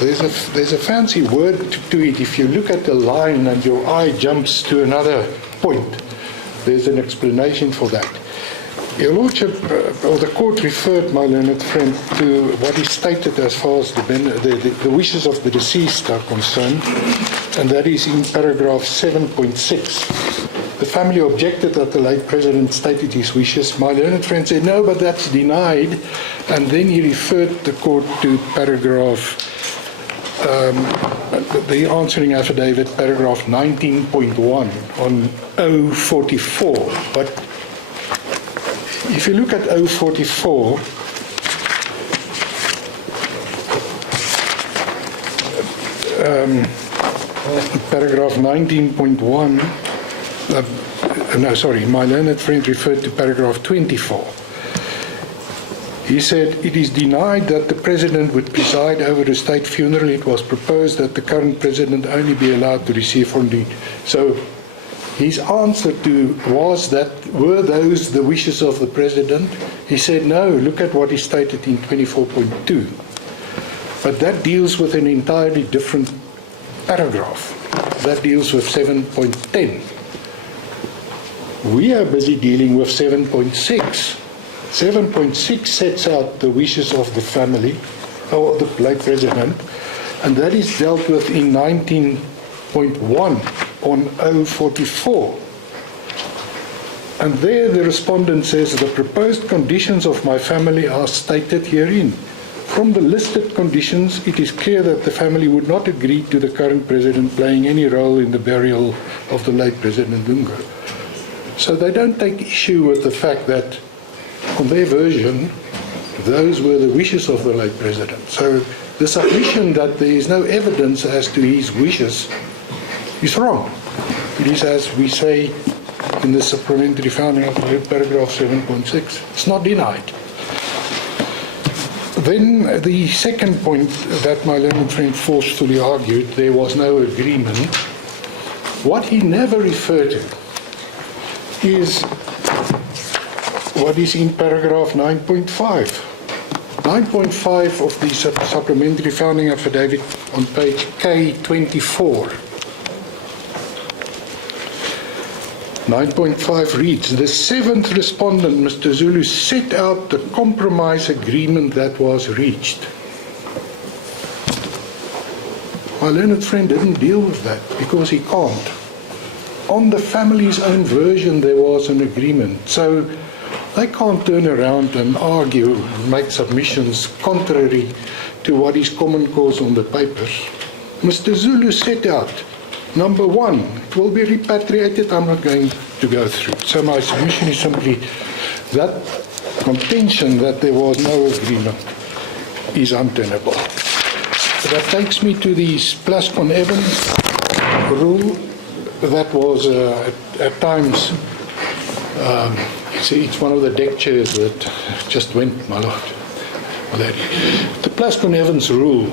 there's a fancy word to it. If you look at the line and your eye jumps to another point, there's an explanation for that. Your Lordship, or the court referred my learned friend to what is stated as far as the wishes of the deceased are concerned, and that is in paragraph 7.6. The family objected that the late president stated his wishes. My learned friend said, no, but that's denied. And then he referred the court to paragraph, the answering affidavit, paragraph 19.1 on 044. But if you look at 044, paragraph 19.1, my learned friend referred to paragraph 24. He said, it is denied that the president would preside over a state funeral. It was proposed that the current president only be allowed to receive from the... So his answer to were those the wishes of the president? He said, no, look at what is stated in 24.2. But that deals with an entirely different paragraph. That deals with 7.10. We are busy dealing with 7.6. 7.6 sets out the wishes of the family, or the late president, and that is dealt with in 19.1 on 044. And there the respondent says, the proposed conditions of my family are stated herein. From the listed conditions, it is clear that the family would not agree to the current president playing any role in the burial of the late President Lungu. So they don't take issue with the fact that, on their version, those were the wishes of the late president. So the submission that there is no evidence as to his wishes is wrong. It is as we say in the supplementary founding of paragraph 7.6. It's not denied. Then the second point that my learned friend forcefully argued, there was no agreement. What he never referred to is what is in paragraph 9.5. 9.5 of the supplementary founding affidavit on page K24. 9.5 reads, the seventh respondent, Mr. Zulu, set out the compromise agreement that was reached. My learned friend didn't deal with that because he can't. On the family's own version, there was an agreement. So they can't turn around and argue and make submissions contrary to what is common cause on the papers. Mr. Zulu set out, number one, it will be repatriated. I'm not going to go through. So my submission is simply that contention that there was no agreement is untenable. That takes me to the plus con Evans rule. That was at times, it's one of the deck chairs that just went, my lord. The plus con Evans rule,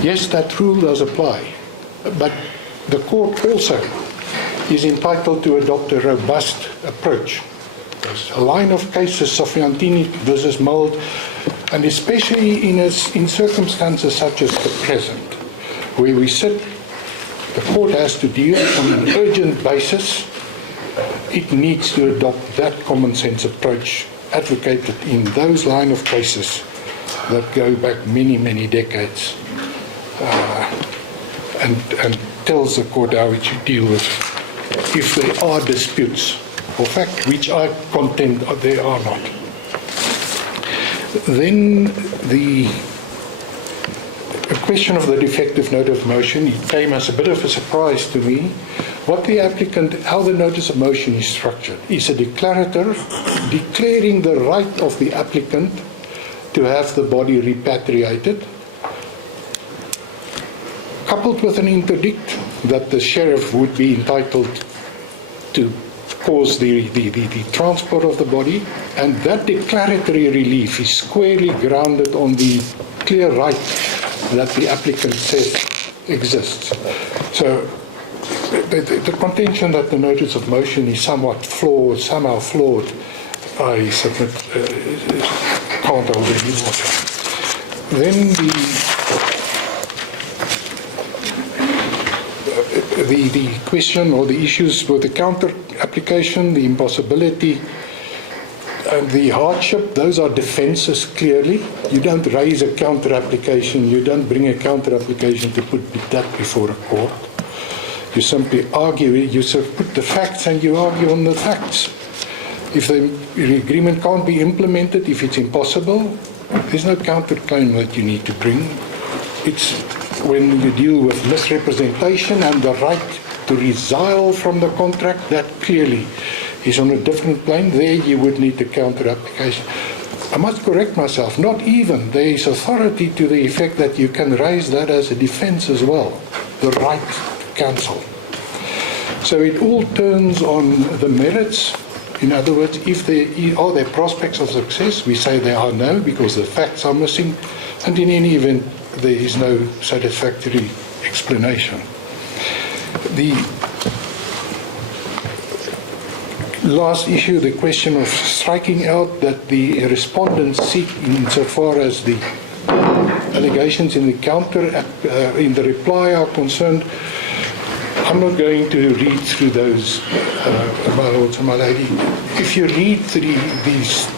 yes, that rule does apply, but the court also is entitled to adopt a robust approach. There's a line of cases, Sofiantini versus Mould, and especially in circumstances such as the present, where we sit, the court has to deal on an urgent basis. It needs to adopt that common sense approach advocated in those line of cases that go back many, many decades, and tells the court how it should deal with if there are disputes, or fact which I contend there are not. Then the question of the defective notice of motion, it came as a bit of a surprise to me. What the applicant, how the notice of motion is structured, is a declarator declaring the right of the applicant to have the body repatriated, coupled with an interdict that the sheriff would be entitled to cause the transport of the body, and that declaratory relief is squarely grounded on the clear right that the applicant says exists. So The contention that the notice of motion is somehow flawed, I submit, can't hold any water. Then the question or the issues with the counter application, the impossibility, and the hardship, those are defences clearly. You don't raise a counter application, you don't bring a counter application to put that before a court. You simply argue, you put the facts and you argue on the facts. If the agreement can't be implemented, if it's impossible, there's no counterclaim that you need to bring. It's when you deal with misrepresentation and the right to resile from the contract, that clearly is on a different plane. There you would need the counter application. I must correct myself, not even. There is authority to the effect that you can raise that as a defense as well, the right to cancel. So it all turns on the merits. In other words, if are there prospects of success, we say there are no, because the facts are missing, and in any event, there is no satisfactory explanation. The last issue, the question of striking out that the respondents seek, insofar as the allegations in the in the reply are concerned. I'm not going to read through those, my lords and my lady. If you read through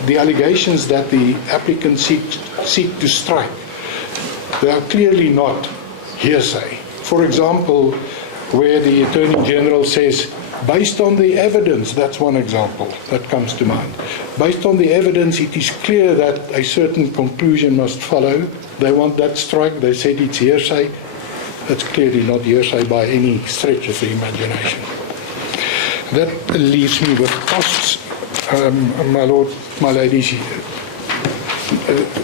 the allegations that the applicants seek to strike, they are clearly not hearsay. For example, where the Attorney General says, based on the evidence, that's one example that comes to mind. Based on the evidence, it is clear that a certain conclusion must follow. They want that strike. They said it's hearsay. That's clearly not hearsay by any stretch of the imagination. That leaves me with costs. My lord, my ladies,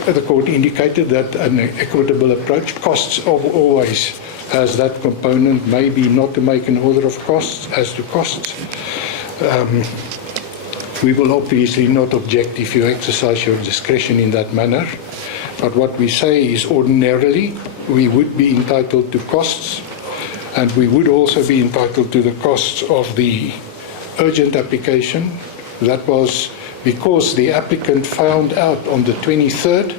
the court indicated that an equitable approach, costs always has that component, maybe not to make an order of costs as to costs. We will obviously not object if you exercise your discretion in that manner, but what we say is ordinarily we would be entitled to costs, and we would also be entitled to the costs of the urgent application. That was because the applicant found out on the 23rd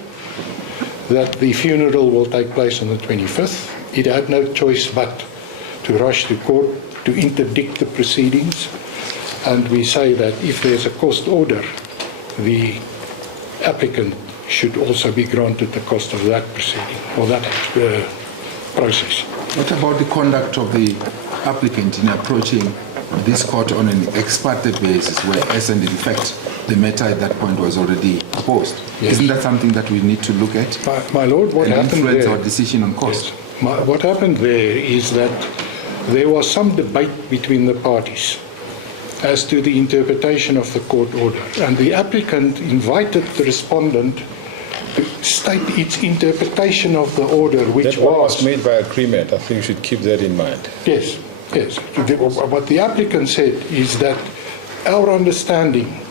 that the funeral will take place on the 25th. It had no choice but to rush to court to interdict the proceedings, and we say that if there's a cost order, the applicant should also be granted the cost of that proceeding or that process. What about the conduct of the applicant in approaching this court on an ex parte basis, whereas in fact the matter at that point was already posed? Yes. Isn't that something that we need to look at? My lord, what and happened influence there? our decision on cost? Yes. What happened there is that there was some debate between the parties as to the interpretation of the court order, and the applicant invited the respondent to state its interpretation of the order, which That was made by agreement. I think you should keep that in mind. Yes, yes. What the applicant said is that our understanding,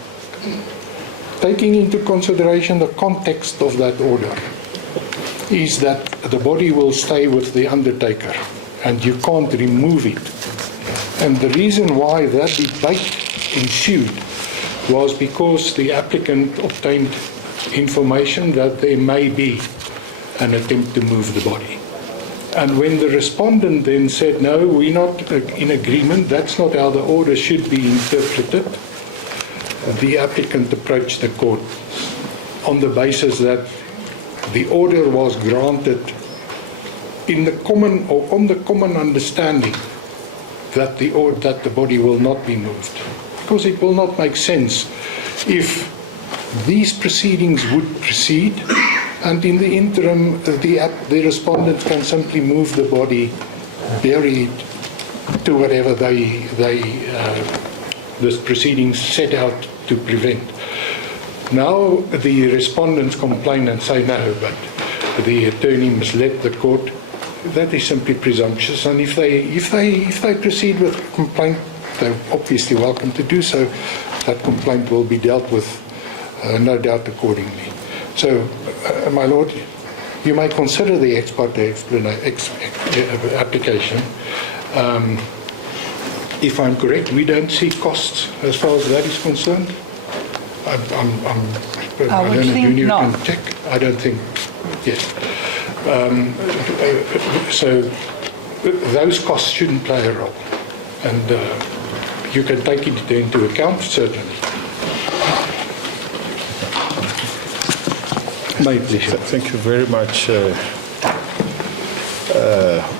taking into consideration the context of that order, is that the body will stay with the undertaker and you can't remove it. And the reason why that debate ensued was because the applicant obtained information that there may be an attempt to move the body. And when the respondent then said, no, we're not in agreement, that's not how the order should be interpreted, the applicant approached the court on the basis that the order was granted in the common or on the common understanding that the body will not be moved. Because it will not make sense if these proceedings would proceed, and in the interim, the respondent can simply move the body, bury it to whatever the proceedings set out to prevent. Now the respondents complain and say no, but the attorney misled the court. That is simply presumptuous, and if they proceed with a complaint, they're obviously welcome to do so. That complaint will be dealt with, no doubt, accordingly. So, my lord, you may consider the ex parte application. if I'm correct, we don't see costs as far as that is concerned. I don't know, would think Junior not. can check. I don't think, yes. So those costs shouldn't play a role. And you can take it into account, certainly. My pleasure. Thank you very much.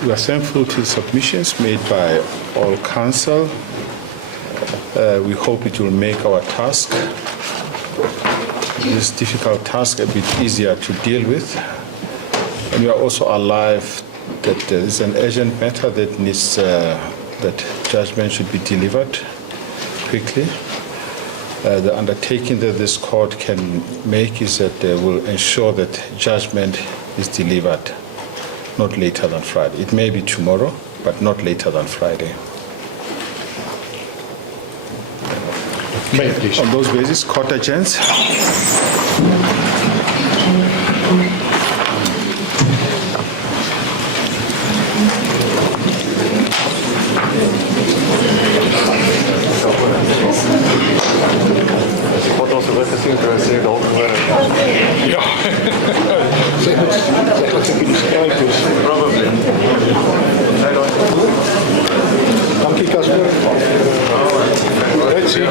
We are thankful to the submissions made by all council. We hope it will make our task, this difficult task, a bit easier to deal with. And we are also alive that there is an urgent matter that needs, that judgment should be delivered quickly. The undertaking that this court can make is that they will ensure that judgment is delivered not later than Friday. It may be tomorrow, but not later than Friday. May I please? On those basis, court adjourns. Ja. Zeg dat ik in de strijd is. Probably. Dank je, Casper. Let's see.